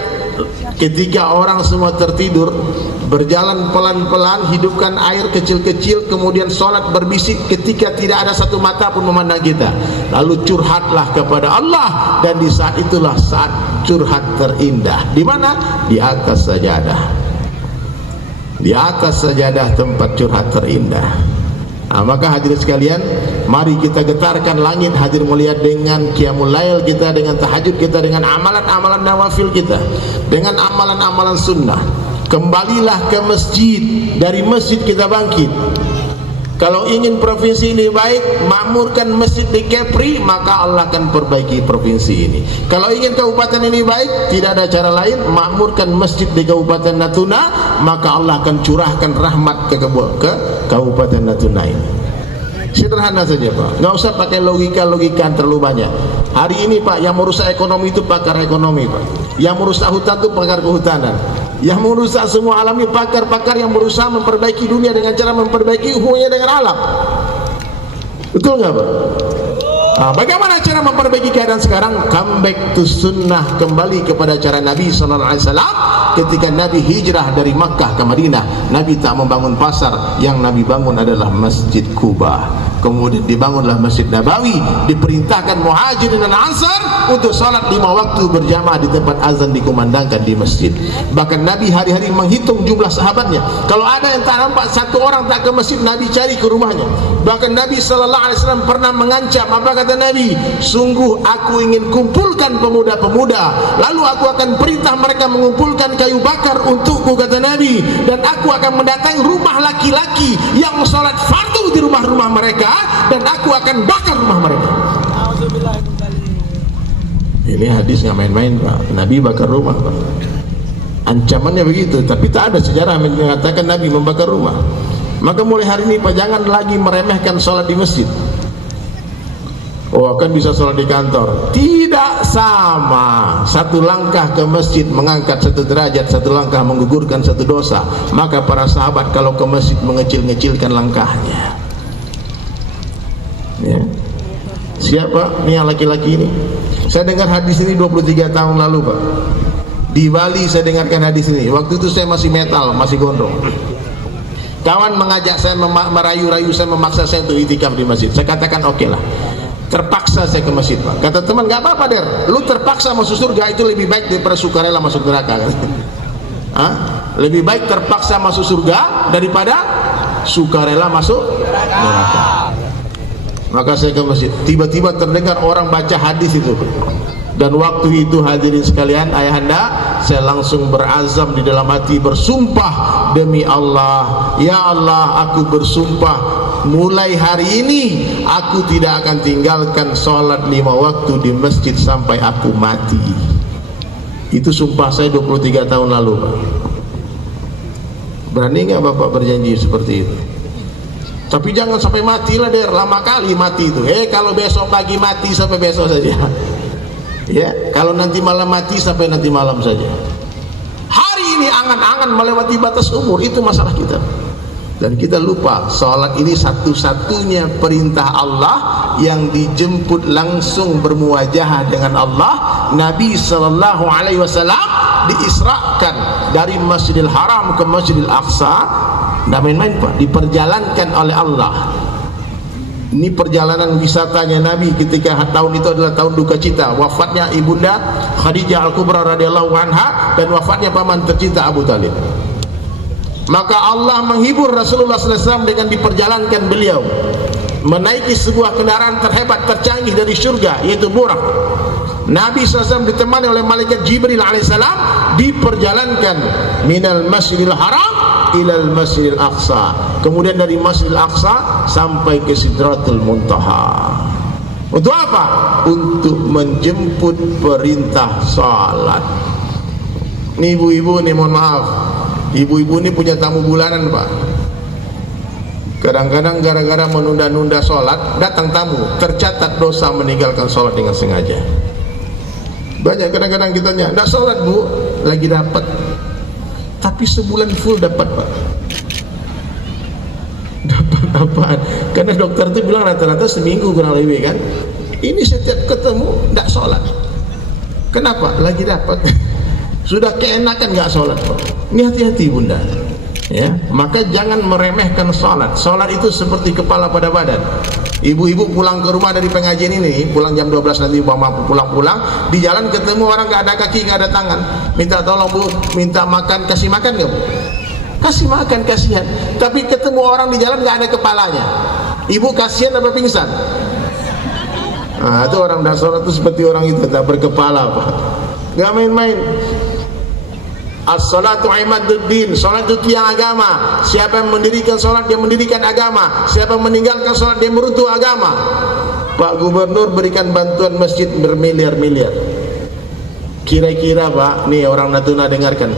ketika orang semua tertidur, berjalan pelan-pelan, hidupkan air kecil-kecil, kemudian sholat berbisik ketika tidak ada satu mata pun memandang kita. Lalu curhatlah kepada Allah, dan di saat itulah saat curhat terindah. Di mana? Di atas sajadah. Di atas sajadah tempat curhat terindah. Nah, maka hadirin sekalian, mari kita getarkan langit, hadir mulia, dengan qiyamul lail kita, dengan tahajud kita, dengan amalan-amalan nawafil kita, dengan amalan-amalan sunnah. Kembalilah ke masjid, dari masjid kita bangkit. Kalau ingin provinsi ini baik, makmurkan masjid di Kepri, maka Allah akan perbaiki provinsi ini. Kalau ingin kabupaten ini baik, tidak ada cara lain, makmurkan masjid di Kabupaten Natuna, maka Allah akan curahkan rahmat ke Kabupaten Natuna ini. Sederhana saja Pak, nggak usah pakai logika-logika yang terlalu banyak. Hari ini Pak, yang merusak ekonomi itu pakar ekonomi Pak, yang merusak hutan itu pakar kehutanan, yang merusak semua alam ini pakar-pakar yang berusaha memperbaiki dunia dengan cara memperbaiki hubungannya dengan alam. Betul nggak Pak? Nah, bagaimana cara memperbaiki keadaan sekarang? Come back to sunnah, kembali kepada cara Nabi SAW. Ketika Nabi hijrah dari Makkah ke Madinah, Nabi tak membangun pasar, yang Nabi bangun adalah Masjid Kuba. Kemudian dibangunlah Masjid Nabawi, diperintahkan Muhajirin dan Ansar untuk salat 5 waktu berjamaah di tempat azan dikumandangkan di masjid. Bahkan Nabi hari-hari menghitung jumlah sahabatnya. Kalau ada yang tak nampak satu orang tak ke masjid, Nabi cari ke rumahnya. Bahkan Nabi SAW pernah mengancam, apa kata Nabi? Sungguh aku ingin kumpulkan pemuda-pemuda, lalu aku akan perintah mereka mengumpulkan kayu bakar untukku, kata Nabi, dan aku akan mendatangi rumah laki-laki yang sholat fardu di rumah-rumah mereka, dan aku akan bakar rumah mereka. Ini hadis nggak main-main Pak. Nabi bakar rumah Pak. Ancamannya begitu, tapi tak ada sejarah mengatakan Nabi membakar rumah. Maka mulai hari ini Pak, jangan lagi meremehkan sholat di masjid. Oh, kan bisa sholat di kantor. Tidak sama. Satu langkah ke masjid mengangkat 1 derajat, 1 langkah menggugurkan 1 dosa. Maka para sahabat kalau ke masjid mengecil-ngecilkan langkahnya. Ya. Siapa nih yang laki-laki ini? Saya dengar hadis ini 23 tahun lalu Pak. Di Bali saya dengarkan hadis ini. Waktu itu saya masih metal, masih gondrong. Kawan mengajak saya, merayu-rayu saya, memaksa saya untuk itikaf di masjid. Saya katakan oke lah. Terpaksa saya ke masjid Pak. Kata teman, gak apa-apa Der, lu terpaksa masuk surga itu lebih baik daripada sukarela masuk neraka. Hah? Lebih baik terpaksa masuk surga daripada sukarela masuk neraka. Maka saya ke masjid, tiba-tiba terdengar orang baca hadis itu. Dan waktu itu hadirin sekalian, ayahanda, saya langsung berazam di dalam hati, bersumpah demi Allah, ya Allah, aku bersumpah mulai hari ini aku tidak akan tinggalkan sholat 5 waktu di masjid sampai aku mati. Itu sumpah saya 23 tahun lalu Pak. Berani nggak Bapak berjanji seperti itu? Tapi jangan sampai mati lah Der, lama kali mati itu. Kalau besok pagi mati sampai besok saja. Ya, kalau nanti malam mati sampai nanti malam saja. Hari ini angan-angan melewati batas umur, itu masalah kita. Dan kita lupa, sholat ini satu-satunya perintah Allah yang dijemput langsung bermuwajahah dengan Allah. Nabi SAW diisrakan dari Masjidil Haram ke Masjidil Aqsa Tidak main-main Pak, diperjalankan oleh Allah. Ini perjalanan wisatanya Nabi ketika tahun itu adalah tahun duka cita, wafatnya ibunda Khadijah Al-Kubra radhiyallahu anha dan wafatnya paman tercinta Abu Talib. Maka Allah menghibur Rasulullah SAW dengan diperjalankan beliau menaiki sebuah kendaraan terhebat tercanggih dari surga, yaitu Burak. Nabi SAW ditemani oleh malaikat Jibril alaihissalam, diperjalankan minal masjidil haram ilal masjidil aqsa, kemudian dari masjidil aqsa sampai ke Sidratul Muntaha. Untuk apa? Untuk menjemput perintah salat. Nih ibu-ibu nih, mohon maaf, ibu-ibu ini punya tamu bulanan Pak. Kadang-kadang gara-gara menunda-nunda sholat, datang tamu, tercatat dosa meninggalkan sholat dengan sengaja. Banyak kadang-kadang kita tanya, nggak sholat Bu? Lagi dapat, tapi sebulan full dapat Pak. Dapat apaan? Karena dokter itu bilang rata-rata seminggu kurang lebih kan. Ini setiap ketemu nggak sholat. Kenapa? Lagi dapat. Sudah keenakan nggak sholat Pak. Ini hati-hati Bunda. Ya, maka jangan meremehkan sholat. Sholat itu seperti kepala pada badan. Ibu-ibu pulang ke rumah dari pengajian ini, pulang jam 12 nanti mampu pulang-pulang, di jalan ketemu orang nggak ada kaki, nggak ada tangan, minta tolong Bu, minta makan, kasih makan nggak Bu? Kasih makan, kasihan. Tapi ketemu orang di jalan nggak ada kepalanya, ibu kasihan apa pingsan? Nah, itu orang dah sholat itu seperti orang itu tak berkepala Pak. Nggak main-main. As-salatu imaduddin, salat itu tiang agama. Siapa yang mendirikan salat, dia mendirikan agama. Siapa yang meninggalkan salat, dia meruntuh agama. Pak Gubernur berikan bantuan masjid bermiliar-miliar. Kira-kira Pak, nih orang Natuna dengarkan,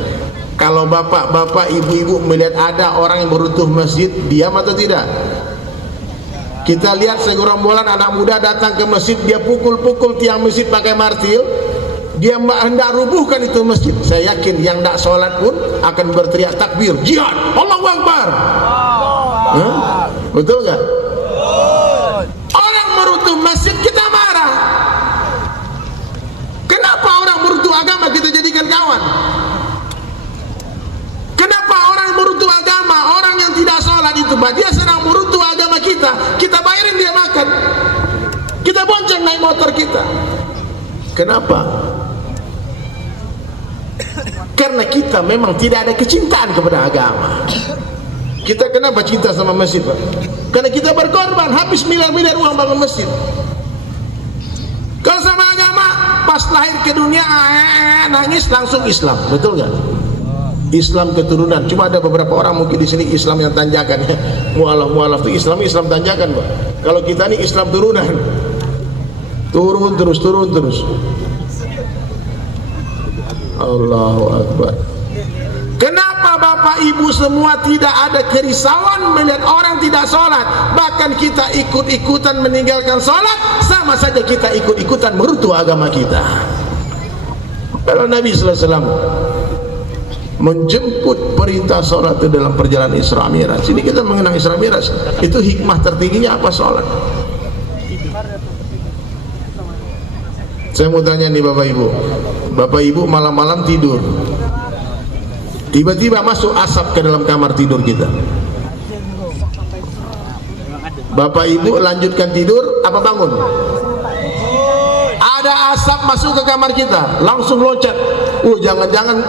kalau bapak-bapak, ibu-ibu melihat ada orang yang meruntuh masjid, diam atau tidak? Kita lihat segerombolan anak muda datang ke masjid, dia pukul-pukul tiang masjid pakai martil, dia hendak rubuhkan itu masjid. Saya yakin yang tidak sholat pun akan berteriak takbir, jihad, Allahu Akbar. Betul nggak? Orang meruntuh masjid kita marah. Kenapa orang meruntuh agama kita jadikan kawan? Kenapa orang yang meruntuh agama, orang yang tidak sholat itu Pak, dia sedang meruntuh agama kita bayarin dia makan, kita bonceng naik motor kita. Kenapa? Karena kita memang tidak ada kecintaan kepada agama. Kita kenapa cinta sama masjid Pak? Karena kita berkorban, habis miliar-miliar uang bangun masjid. Kalau sama agama, pas lahir ke dunia nangis langsung Islam, betul nggak? Islam keturunan. Cuma ada beberapa orang mungkin di sini Islam yang tanjakan ya. Mualaf itu Islam tanjakan Pak. Kalau kita ini Islam turunan, turun terus. Allahu Akbar. Kenapa Bapak Ibu semua tidak ada kerisauan melihat orang tidak sholat? Bahkan kita ikut-ikutan meninggalkan sholat, sama saja kita ikut-ikutan meruntuh agama kita. Kalau Nabi SAW menjemput perintah sholat itu dalam perjalanan Isra Mi'raj. Sini kita mengenang Isra Mi'raj, itu hikmah tertingginya apa? Sholat. Saya mau tanya nih Bapak Ibu malam-malam tidur, tiba-tiba masuk asap ke dalam kamar tidur kita. Bapak Ibu lanjutkan tidur apa bangun? Ada asap masuk ke kamar kita, langsung loncat. Jangan-jangan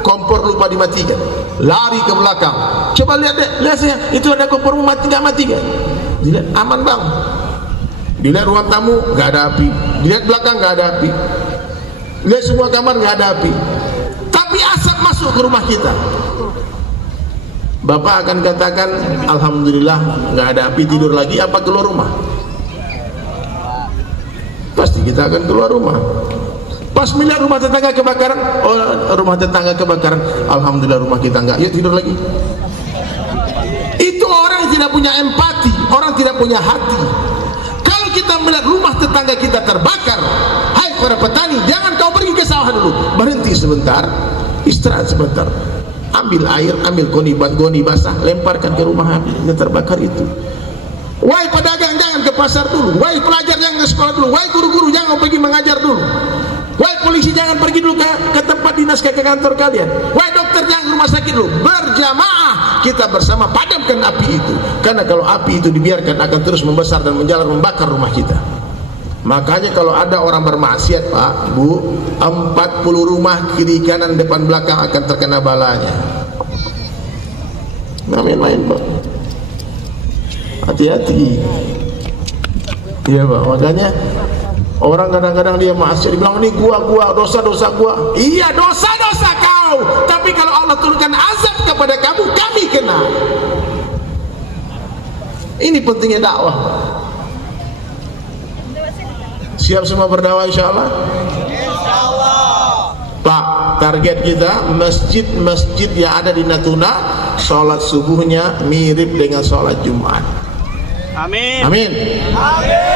kompor lupa dimatikan, lari ke belakang. Coba lihat deh, lihat saya, itu ada kompor mati nggak mati kan? Dilihat aman Bang. Dilihat ruang tamu nggak ada api, dilihat belakang nggak ada api, lihat semua kamar nggak ada api, tapi asap masuk ke rumah kita. Bapak akan katakan alhamdulillah nggak ada api, tidur lagi apa keluar rumah? Pasti kita akan keluar rumah. Pas melihat rumah tetangga kebakaran, rumah tetangga kebakaran, alhamdulillah rumah kita nggak, yuk tidur lagi. Itu orang yang tidak punya empati, orang tidak punya hati. Kita melihat rumah tetangga kita terbakar, hai para petani, jangan kau pergi ke sawah dulu, berhenti sebentar, istirahat sebentar, ambil air, ambil goni basah, lemparkan ke rumah yang terbakar itu. Wahai pedagang, jangan ke pasar dulu. Wahai pelajar, jangan ke sekolah dulu. Wahai guru-guru, jangan pergi mengajar dulu. Wahai polisi, jangan pergi dulu ke tempat dinas ke kantor kalian. Wahai dokter yang rumah sakit lu, berjamaah kita bersama padamkan api itu. Karena kalau api itu dibiarkan akan terus membesar dan menjalar membakar rumah kita. Makanya kalau ada orang bermaksiat Pak, Bu, 40 rumah kiri kanan depan belakang akan terkena balanya. Nggak main-main Pak, hati-hati. Iya Pak, makanya orang kadang-kadang dia maksiat, dibilang ini gua dosa-dosa gua. Iya, dosa-dosa kau, tapi kalau Allah turunkan azab kepada kamu, kami kena. Ini pentingnya dakwah. Siap semua berdakwah insyaallah? Pak, target kita masjid-masjid yang ada di Natuna sholat subuhnya mirip dengan sholat Jumat. Amin. Amin.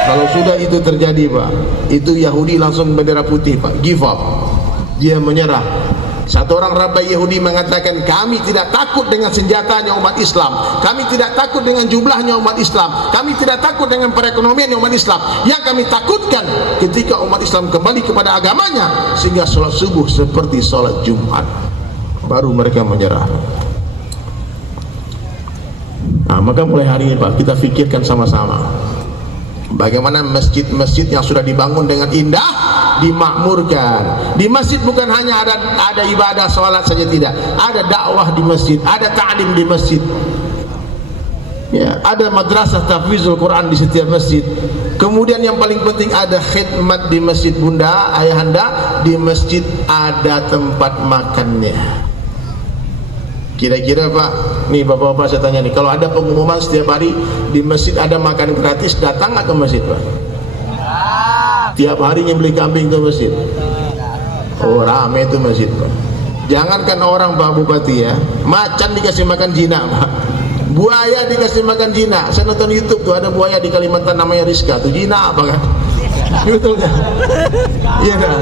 Kalau sudah itu terjadi Pak, itu Yahudi langsung bendera putih Pak, give up, dia menyerah. Satu orang rabai Yahudi mengatakan, kami tidak takut dengan senjatanya umat Islam, kami tidak takut dengan jumlahnya umat Islam, kami tidak takut dengan perekonomian umat Islam. Yang kami takutkan ketika umat Islam kembali kepada agamanya sehingga sholat subuh seperti sholat Jumat. Baru mereka menyerah. Nah, maka mulai hari ini Pak, kita fikirkan sama-sama bagaimana masjid-masjid yang sudah dibangun dengan indah dimakmurkan. Di masjid bukan hanya ada ibadah sholat saja, tidak, ada dakwah di masjid, ada ta'lim di masjid, ya, ada madrasah tahfizul Quran di setiap masjid. Kemudian yang paling penting ada khidmat di masjid Bunda, Ayahanda, di masjid ada tempat makannya. Kira-kira Pak, nih bapak-bapak saya tanya nih, kalau ada pengumuman setiap hari di masjid ada makan gratis, datang nggak ke masjid Pak? Tiap harinya beli kambing ke masjid. Oh, rame itu masjid Pak. Jangankan orang Pak Bupati ya, macan dikasih makan jinak Pak, buaya dikasih makan jinak. Saya nonton YouTube tuh, ada buaya di Kalimantan namanya Rizka, tuh jinak apa kan? Betul nggak? Iya dah.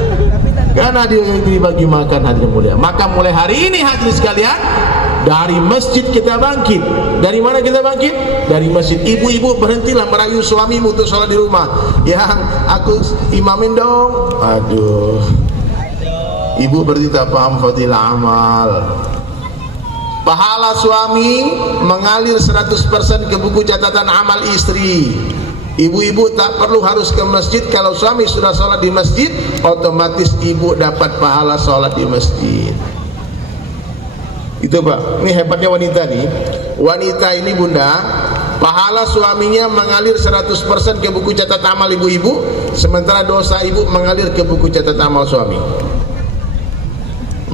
Karena dia dibagi makan hadirin mulia. Maka mulai hari ini hadirin sekalian, dari masjid kita bangkit. Dari mana kita bangkit? Dari masjid. Ibu-ibu berhentilah merayu suamimu untuk sholat di rumah. Yang aku imamin dong. Aduh, ibu berarti tak paham fadilah amal. Pahala suami mengalir 100% ke buku catatan amal istri. Ibu-ibu tak perlu harus ke masjid. Kalau suami sudah sholat di masjid, otomatis ibu dapat pahala sholat di masjid. Itu Pak, ini hebatnya wanita nih. Wanita ini Bunda, pahala suaminya mengalir 100% ke buku catatan amal ibu-ibu, sementara dosa ibu mengalir ke buku catatan amal suami.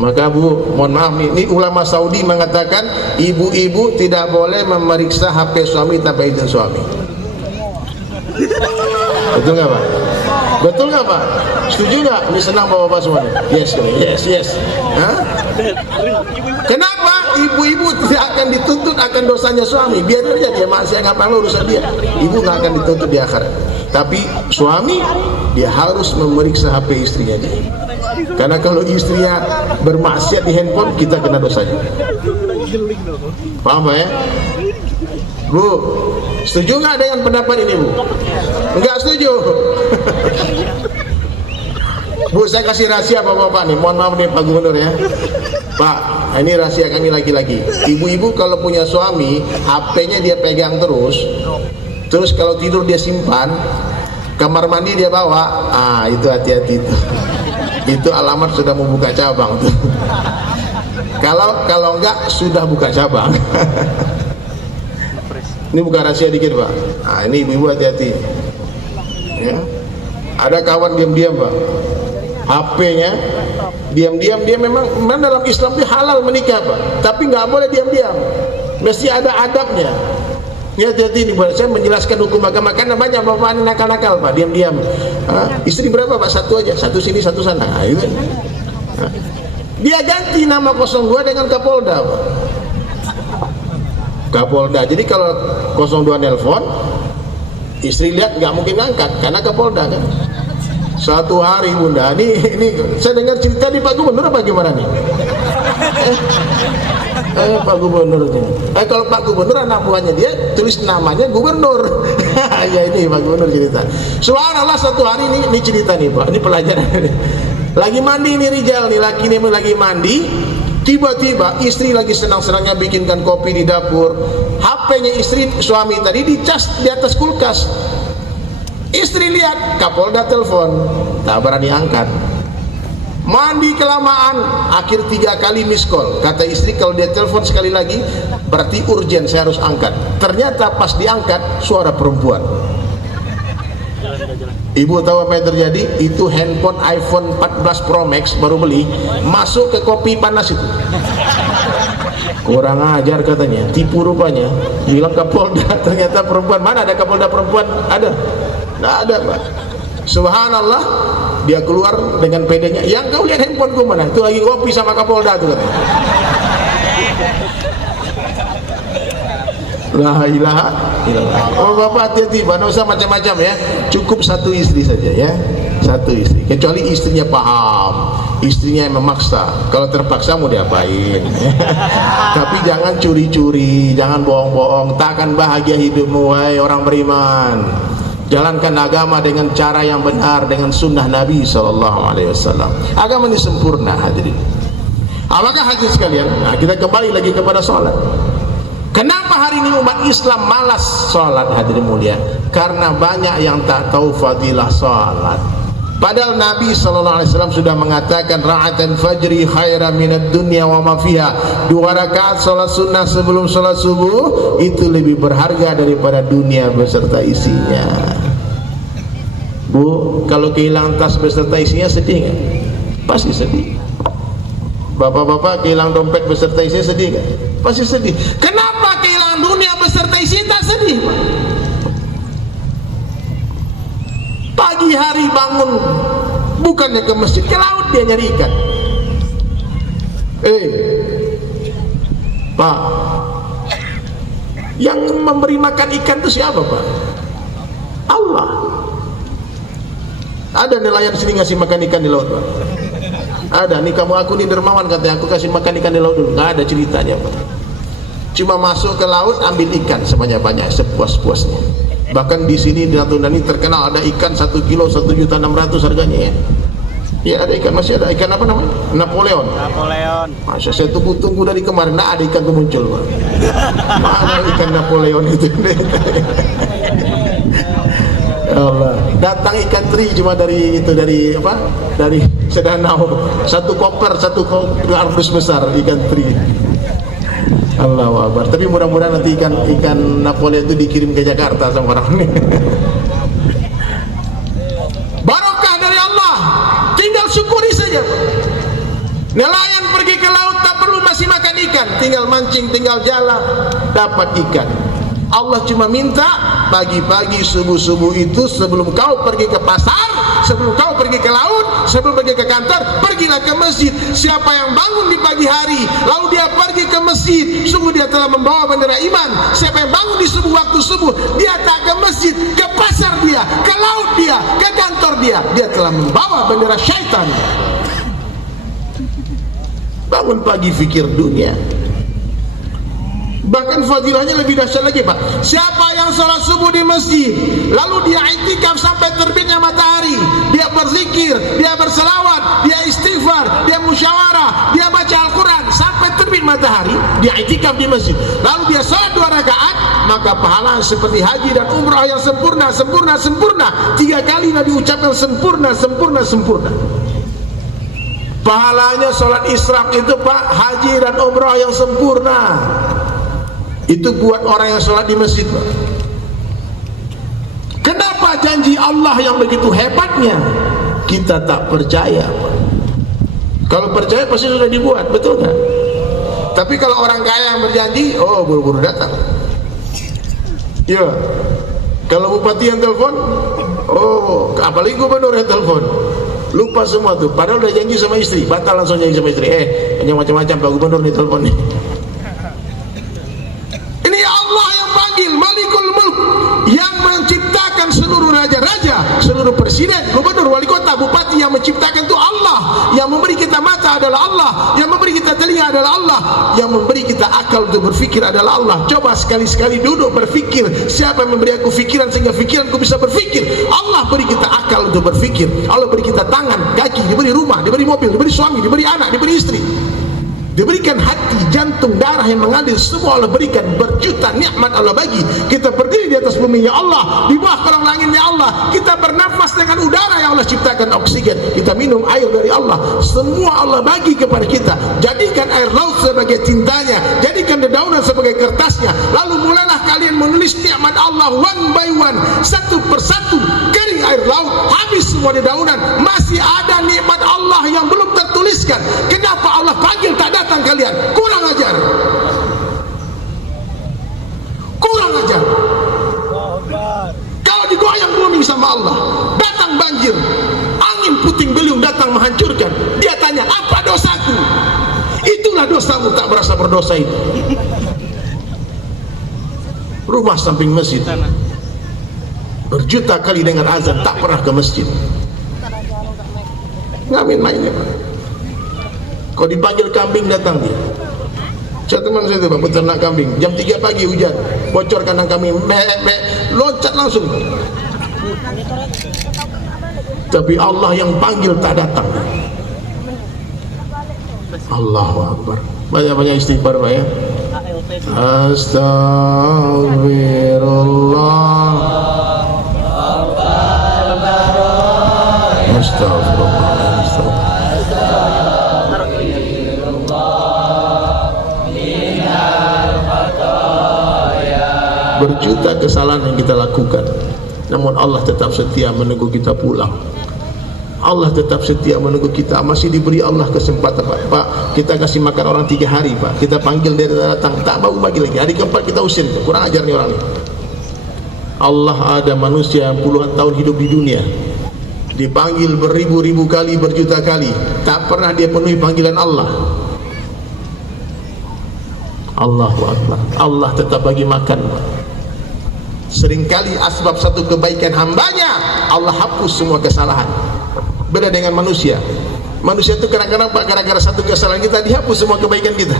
Maka Bu, mohon maaf nih, ini ulama Saudi mengatakan ibu-ibu tidak boleh memeriksa HP suami tanpa izin suami. Betul nggak Pak? Betul nggak Pak? Setuju nggak? Ini senang bapak-bapak semua. Yes. Hah? Kenapa? Ibu-ibu tidak akan dituntut akan dosanya suami. Biar aja dia maksiat, nggak perlu urusan dia. Ibu nggak akan dituntut di akhirat. Tapi suami dia harus memeriksa HP istrinya dia. Karena kalau istrinya bermaksiat di handphone, kita kena dosanya. Paham Pak ya? Bu, setuju nggak dengan pendapat ini Bu? Enggak setuju. Bu, saya kasih rahasia Bapak-bapak nih, mohon maaf nih Pak Gubernur ya. Pak, ini rahasia kami laki-laki. Ibu-ibu kalau punya suami, HP-nya dia pegang terus kalau tidur dia simpan, kamar mandi dia bawa, itu hati-hati itu. Itu alamat sudah membuka cabang tuh. Kalau enggak sudah buka cabang. Ini bukan rahasia dikit Pak. Nah, ini ibu-ibu hati-hati. Ya. Ada kawan diam-diam Pak, HP-nya diam-diam, dia memang dalam Islam dia halal menikah Pak, tapi nggak boleh diam-diam, mesti ada adabnya. Ya, hati-hati ini buat saya menjelaskan hukum agama, karena banyak bapak ini nakal-nakal Pak, diam-diam. Istri berapa Pak? Satu aja, satu sini satu sana. Nah, itu. Nah, dia ganti nama 02 dengan Kapolda Pak. Kapolda. Jadi kalau 02 nelpon, istri lihat nggak mungkin ngangkat karena Kapolda kan. Satu hari Bunda, ini saya dengar cerita di Pak Gubernur apa gimana nih? Pak Gubernur ini. Kalau Pak Gubernur anak buahnya dia tulis namanya Gubernur. Ya ini Pak Gubernur cerita. Subhanallah, satu hari ini cerita nih Pak, ini pelajaran. Lagi mandi nih Rijal nih, laki ini lagi mandi, tiba-tiba istri lagi senang-senangnya bikinkan kopi di dapur, HP-nya istri suami tadi dicas di atas kulkas. Istri lihat, Kapolda telepon, tak berani angkat. Mandi kelamaan, akhir 3 kali miss call. Kata istri kalau dia telepon sekali lagi berarti urgent, saya harus angkat. Ternyata pas diangkat suara perempuan. Ibu tahu apa yang terjadi? Itu handphone iPhone 14 Pro Max baru beli, masuk ke kopi panas itu. Kurang ajar katanya, tipu rupanya. Bilang Kapolda, ternyata perempuan. Mana ada Kapolda perempuan? Ada? Nggak ada, Pak. Subhanallah, dia keluar dengan pedenya. Yang kau lihat handphoneku mana? Itu lagi ngopi sama Kapolda tuh katanya. La ilaha illallah. Oh bapak hati-hati, tidak usah macam-macam ya. Cukup 1 istri saja ya, 1 istri. Kecuali istrinya paham, istrinya yang memaksa. Kalau terpaksa mau diapain? Tapi jangan curi-curi, jangan bohong-bohong. Takkan bahagia hidupmu wahai orang beriman. Jalankan agama dengan cara yang benar, dengan sunnah Nabi SAW. Agama ini sempurna hadirin. Apakah hadirin sekalian? Nah, kita kembali lagi kepada sholat. Kenapa hari ini umat Islam malas sholat hadirin mulia? Karena banyak yang tak tahu fadilah sholat. Padahal Nabi SAW sudah mengatakan ra'atan fajri khairan minad dunya wa ma fiha. 2 rakaat sholat sunnah sebelum sholat subuh itu lebih berharga daripada dunia beserta isinya. Bu, kalau kehilangan tas beserta isinya sedih nggak? Pasti sedih. Bapak-bapak kehilangan dompet beserta isinya sedih nggak? Pasti sedih. Kenapa kehilangan dunia beserta isinya tak sedih, Pak? Pagi hari bangun, bukannya ke masjid, ke laut dia nyari ikan. Pak, yang memberi makan ikan itu siapa, Pak? Allah. Ada nelayan sini ngasih makan ikan di laut, Pak? Ada. Nih kamu, aku nih dermawan katanya, aku kasih makan ikan di laut dulu. Nggak ada ceritanya, Pak. Cuma masuk ke laut ambil ikan sebanyak-banyak, sepuas-puasnya. Bahkan di sini di Natuna ini terkenal ada ikan 1 kilo 1.600.000 harganya ya. Ya ada ikan, masih ada ikan apa namanya? Napoleon. Masya saya tunggu dari kemarin, nah ada ikan tuh muncul, Pak. Mana ikan Napoleon itu? Allah. Datang ikan teri cuma dari itu, dari apa? Dari Sedanau. 1 koper, 1 kardus besar ikan teri. Allahu Akbar. Tapi mudah-mudahan nanti ikan Napoleon itu dikirim ke Jakarta sama orang ini. Barokah dari Allah. Tinggal syukuri saja. Nelayan pergi ke laut tak perlu masih makan ikan, tinggal mancing, tinggal jalan dapat ikan. Allah cuma minta pagi-pagi subuh-subuh itu sebelum kau pergi ke pasar, sebelum kau pergi ke laut, sebelum pergi ke kantor, pergilah ke masjid. Siapa yang bangun di pagi hari lalu dia pergi ke masjid, sungguh dia telah membawa bendera iman. Siapa yang bangun di subuh, waktu subuh, dia tak ke masjid, ke pasar dia, ke laut dia, ke kantor dia telah membawa bendera syaitan. Bangun pagi fikir dunia. Bahkan fadilahnya lebih dahsyat lagi, Pak. Siapa yang sholat subuh di masjid lalu dia iktikaf sampai terbitnya matahari, dia berzikir, dia berselawat, dia istighfar, dia musyawarah, dia baca Al-Quran sampai terbit matahari, dia iktikaf di masjid, lalu dia sholat 2 rakaat, maka pahala seperti haji dan umrah yang sempurna. 3 kali Nabi ucapkan sempurna. Pahalanya sholat Isra itu, Pak, haji dan umrah yang sempurna. Itu buat orang yang sholat di masjid, Pak. Kenapa janji Allah yang begitu hebatnya kita tak percaya, Pak? Kalau percaya pasti sudah dibuat, betul kan? Tapi kalau orang kaya yang berjanji, oh buru-buru datang. Iya. Kalau bupati yang telepon, oh apalagi gubernur yang telepon, lupa semua tuh. Padahal udah janji sama istri, batal langsung janji sama istri. Yang macam-macam Pak Gubernur nih telepon nih. Ini Allah yang panggil, Malikul Mulk, yang menciptakan seluruh raja-raja, seluruh presiden, gubernur, wali kota, bupati. Yang menciptakan itu Allah. Yang memberi kita mata adalah Allah. Yang memberi kita telinga adalah Allah. Yang memberi kita akal untuk berfikir adalah Allah. Coba sekali-sekali duduk berfikir, siapa yang memberi aku fikiran sehingga fikiranku bisa berfikir? Allah beri kita akal. akal untuk berpikir. Allah beri kita tangan, kaki, diberi rumah, diberi mobil, diberi suami, diberi anak, diberi istri, diberikan hati, jantung, darah yang mengalir, semua Allah berikan. Berjuta nikmat Allah bagi. Kita berdiri di atas bumi ya Allah, di bawah kolong langit ya Allah, kita bernafas dengan udara yang Allah ciptakan, oksigen, kita minum air dari Allah, semua Allah bagi kepada kita. Jadikan air laut sebagai tintanya, jadikan dedaunan sebagai kertasnya, lalu mulailah kalian menulis nikmat Allah one by one, satu persatu. Kering air laut, habis semua dedaunan, masih ada nikmat Allah yang belum tertuliskan. Kenapa Allah panggil tak datang kalian? Kurang ajar, kurang ajar. Kalau digoyang bumi sama Allah, datang banjir, angin puting beliung datang menghancurkan, dia tanya apa dosaku? Itulah dosamu, tak berasa berdosa itu. Rumah samping masjid, berjuta kali dengar azan, tak pernah ke masjid. Ngamen mainnya Pak. Kalau dipanggil kambing datang dia. Saya teman saya itu Pak, peternak kambing, jam 3 pagi hujan, bocor kandang kambing, loncat langsung. Tapi Allah yang panggil tak datang. Allahu Akbar. Banyak-banyak istighfar Pak ya. Astagfirullah, astagfirullah, berjuta kesalahan yang kita lakukan, namun Allah tetap setia menunggu kita pulang. Allah tetap setia menunggu kita. Masih diberi Allah kesempatan Pak. Kita kasih makan orang 3 hari Pak, kita panggil dia datang, tak mau bagi lagi. Hari keempat kita usir, kurang ajar nih orang ini. Allah ada manusia yang puluhan tahun hidup di dunia, dipanggil beribu-ribu kali, berjuta kali, tak pernah dia penuhi panggilan Allah. Allahu Akbar. Allah tetap bagi makan. Seringkali asbab satu kebaikan hambanya, Allah hapus semua kesalahan. Beda dengan manusia. Manusia itu kadang-kadang Pak, gara-gara satu kesalahan kita dihapus semua kebaikan kita.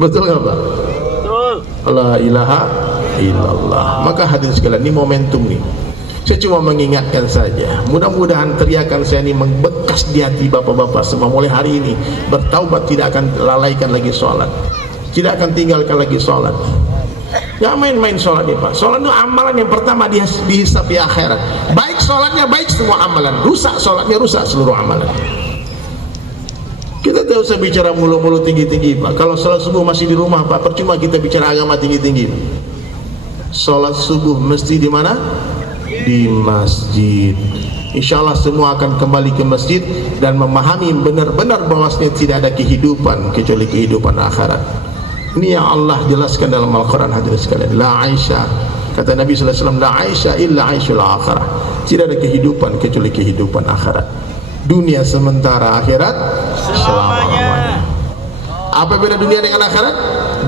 Betul nggak Pak? Betul. La ilaha illallah. Maka hadirin sekalian, ini momentum nih. Saya cuma mengingatkan saja, mudah-mudahan teriakan saya ini membekas di hati bapak-bapak semua. Mulai hari ini bertaubat, tidak akan lalaikan lagi sholat, tidak akan tinggalkan lagi sholat. Gak main-main sholat nih Pak. Sholat itu amalan yang pertama dihisab di akhirat. Baik sholatnya, baik semua amalan. Rusak sholatnya, rusak seluruh amalan. Kita tidak usah bicara mulu-mulu tinggi-tinggi Pak. Kalau sholat subuh masih di rumah Pak, percuma kita bicara agama tinggi-tinggi. Sholat subuh mesti di mana? Di masjid. Insya Allah semua akan kembali ke masjid dan memahami benar-benar bahwasanya tidak ada kehidupan kecuali kehidupan akhirat. Ini yang Allah jelaskan dalam Al-Quran hadirin sekalian. La aisha, kata Nabi SAW, la aisha illa aishul akhirah. Tidak ada kehidupan kecuali kehidupan akhirat. Dunia sementara, akhirat selamanya. Apa beda dunia dengan akhirat?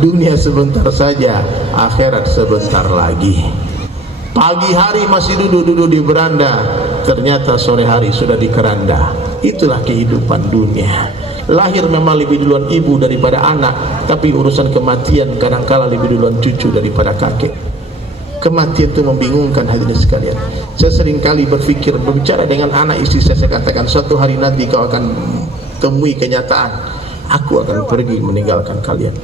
Dunia sebentar saja, akhirat sebentar lagi. Pagi hari masih duduk-duduk di beranda, ternyata sore hari sudah di keranda. Itulah kehidupan dunia. Lahir memang lebih duluan ibu daripada anak, tapi urusan kematian kadangkala lebih duluan cucu daripada kakek. Kematian itu membingungkan hadirin sekalian. Saya sering kali berpikir, berbicara dengan anak istri saya katakan, suatu hari nanti kau akan temui kenyataan, aku akan pergi meninggalkan kalian.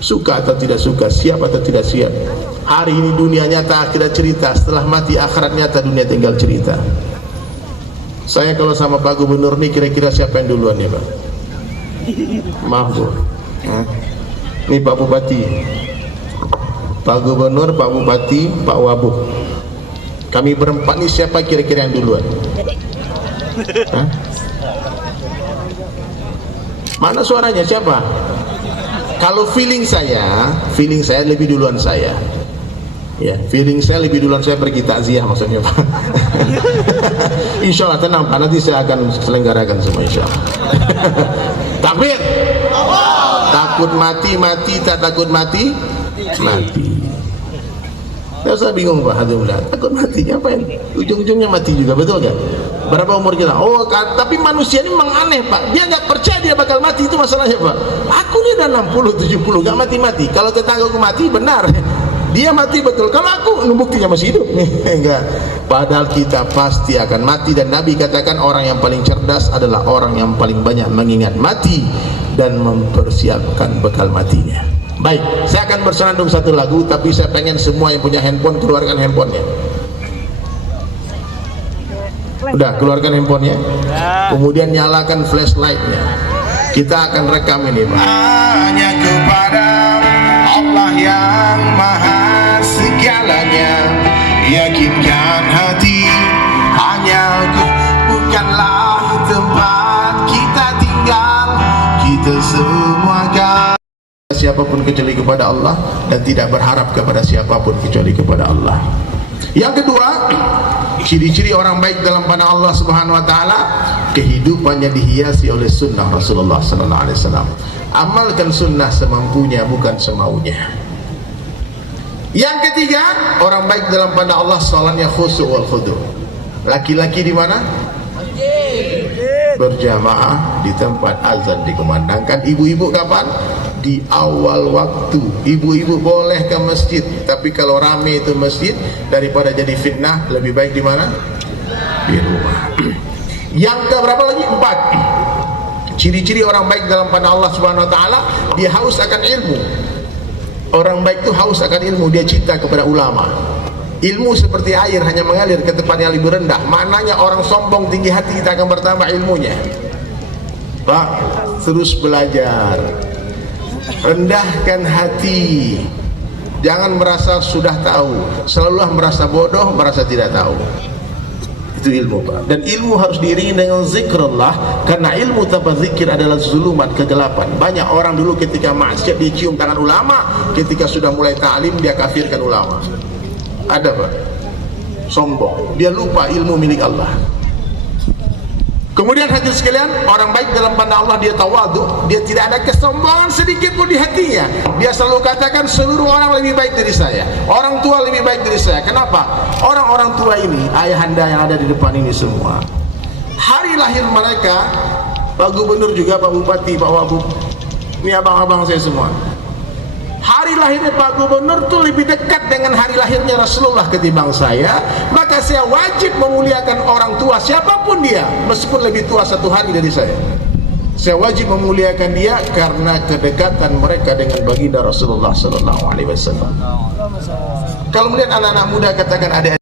Suka atau tidak suka, siap atau tidak siap. Hari ini dunia nyata, akhirat cerita. Setelah mati akhirat nyata, dunia tinggal cerita. Saya kalau sama Pak Gubernur nih, kira-kira siapa yang duluan nih Pak? Maaf Bu. Ini Pak Bupati, Pak Gubernur, Pak Bupati, Pak Wabuk. Kami berempat nih, siapa kira-kira yang duluan? Hah? Mana suaranya, siapa? Kalau feeling saya lebih duluan saya. Ya, feeling saya lebih duluan saya pergi takziah maksudnya Pak. Insya Allah tenang Pak, nanti saya akan selenggarakan semua insya Allah. Takbir. Takut mati, tak takut mati. Tidak usah bingung Pak, alhamdulillah. Takut mati, ngapain? Ujung-ujungnya mati juga, betul kan? Berapa umur kita? Oh, tapi manusia ini memang aneh Pak. Dia nggak percaya dia bakal mati, itu masalahnya Pak. Aku ini udah 60, 70, nggak mati-mati. Kalau tetanggaku mati, benar. dia mati betul, kalau aku buktinya masih hidup. Enggak, padahal kita pasti akan mati. Dan Nabi katakan orang yang paling cerdas adalah orang yang paling banyak mengingat mati dan mempersiapkan bekal matinya. Baik, saya akan bersenandung satu lagu, tapi saya pengen semua yang punya handphone keluarkan handphonenya. Udah, keluarkan handphonenya, kemudian nyalakan flashlightnya. Kita akan rekam ini, Pak. Hanya kepada Allah yang maha segalanya, yakinkan hati, hanya bukanlah tempat kita tinggal, kita semua kan siapapun kecuali kepada Allah, dan tidak berharap kepada siapapun kecuali kepada Allah. Yang kedua, ciri-ciri orang baik dalam pandang Allah Subhanahu wa taala, kehidupannya dihiasi oleh sunnah Rasulullah sallallahu alaihi wasallam. Amalkan sunnah semampunya, bukan semaunya. Yang ketiga, orang baik dalam pandang Allah salatnya khusyuk wal khudu'. Laki-laki di mana? Berjamaah di tempat azan dikumandangkan. Ibu-ibu kapan? Di awal waktu. Ibu-ibu boleh ke masjid, tapi kalau rame itu masjid, daripada jadi fitnah, lebih baik di mana? Di rumah. Yang keberapa lagi? 4. Ciri-ciri orang baik dalam pandang Allah Subhanahu wa taala, dia haus akan ilmu. Orang baik itu haus akan ilmu, dia cinta kepada ulama. Ilmu seperti air, hanya mengalir ke tempat yang lebih rendah. Maknanya orang sombong tinggi hati kita akan bertambah ilmunya. Pak, terus belajar. Rendahkan hati, jangan merasa sudah tahu, selalulah merasa bodoh, merasa tidak tahu. Itu ilmu, Pak. Dan ilmu harus diiringi dengan zikrullah, karena ilmu tanpa zikir adalah zulumat, kegelapan. Banyak orang dulu ketika maksiat dia cium tangan ulama, ketika sudah mulai ta'lim dia kafirkan ulama. Ada, Pak, sombong, dia lupa ilmu milik Allah. Kemudian hadirin sekalian, orang baik dalam pandang Allah dia tawadhu, dia tidak ada kesombongan sedikit pun di hatinya. Dia selalu katakan seluruh orang lebih baik dari saya, orang tua lebih baik dari saya. Kenapa? Orang-orang tua ini, ayahanda yang ada di depan ini semua, hari lahir mereka, Pak Gubernur juga, Pak Bupati, Pak Wagub, ini abang-abang saya semua, hari lahirnya Pak Gubernur itu lebih dekat dengan hari lahirnya Rasulullah ketimbang saya. Maka saya wajib memuliakan orang tua siapapun dia, meskipun lebih tua 1 hari dari saya. Saya wajib memuliakan dia karena kedekatan mereka dengan baginda Rasulullah sallallahu alaihi wasallam. Kalau melihat anak-anak muda katakan ada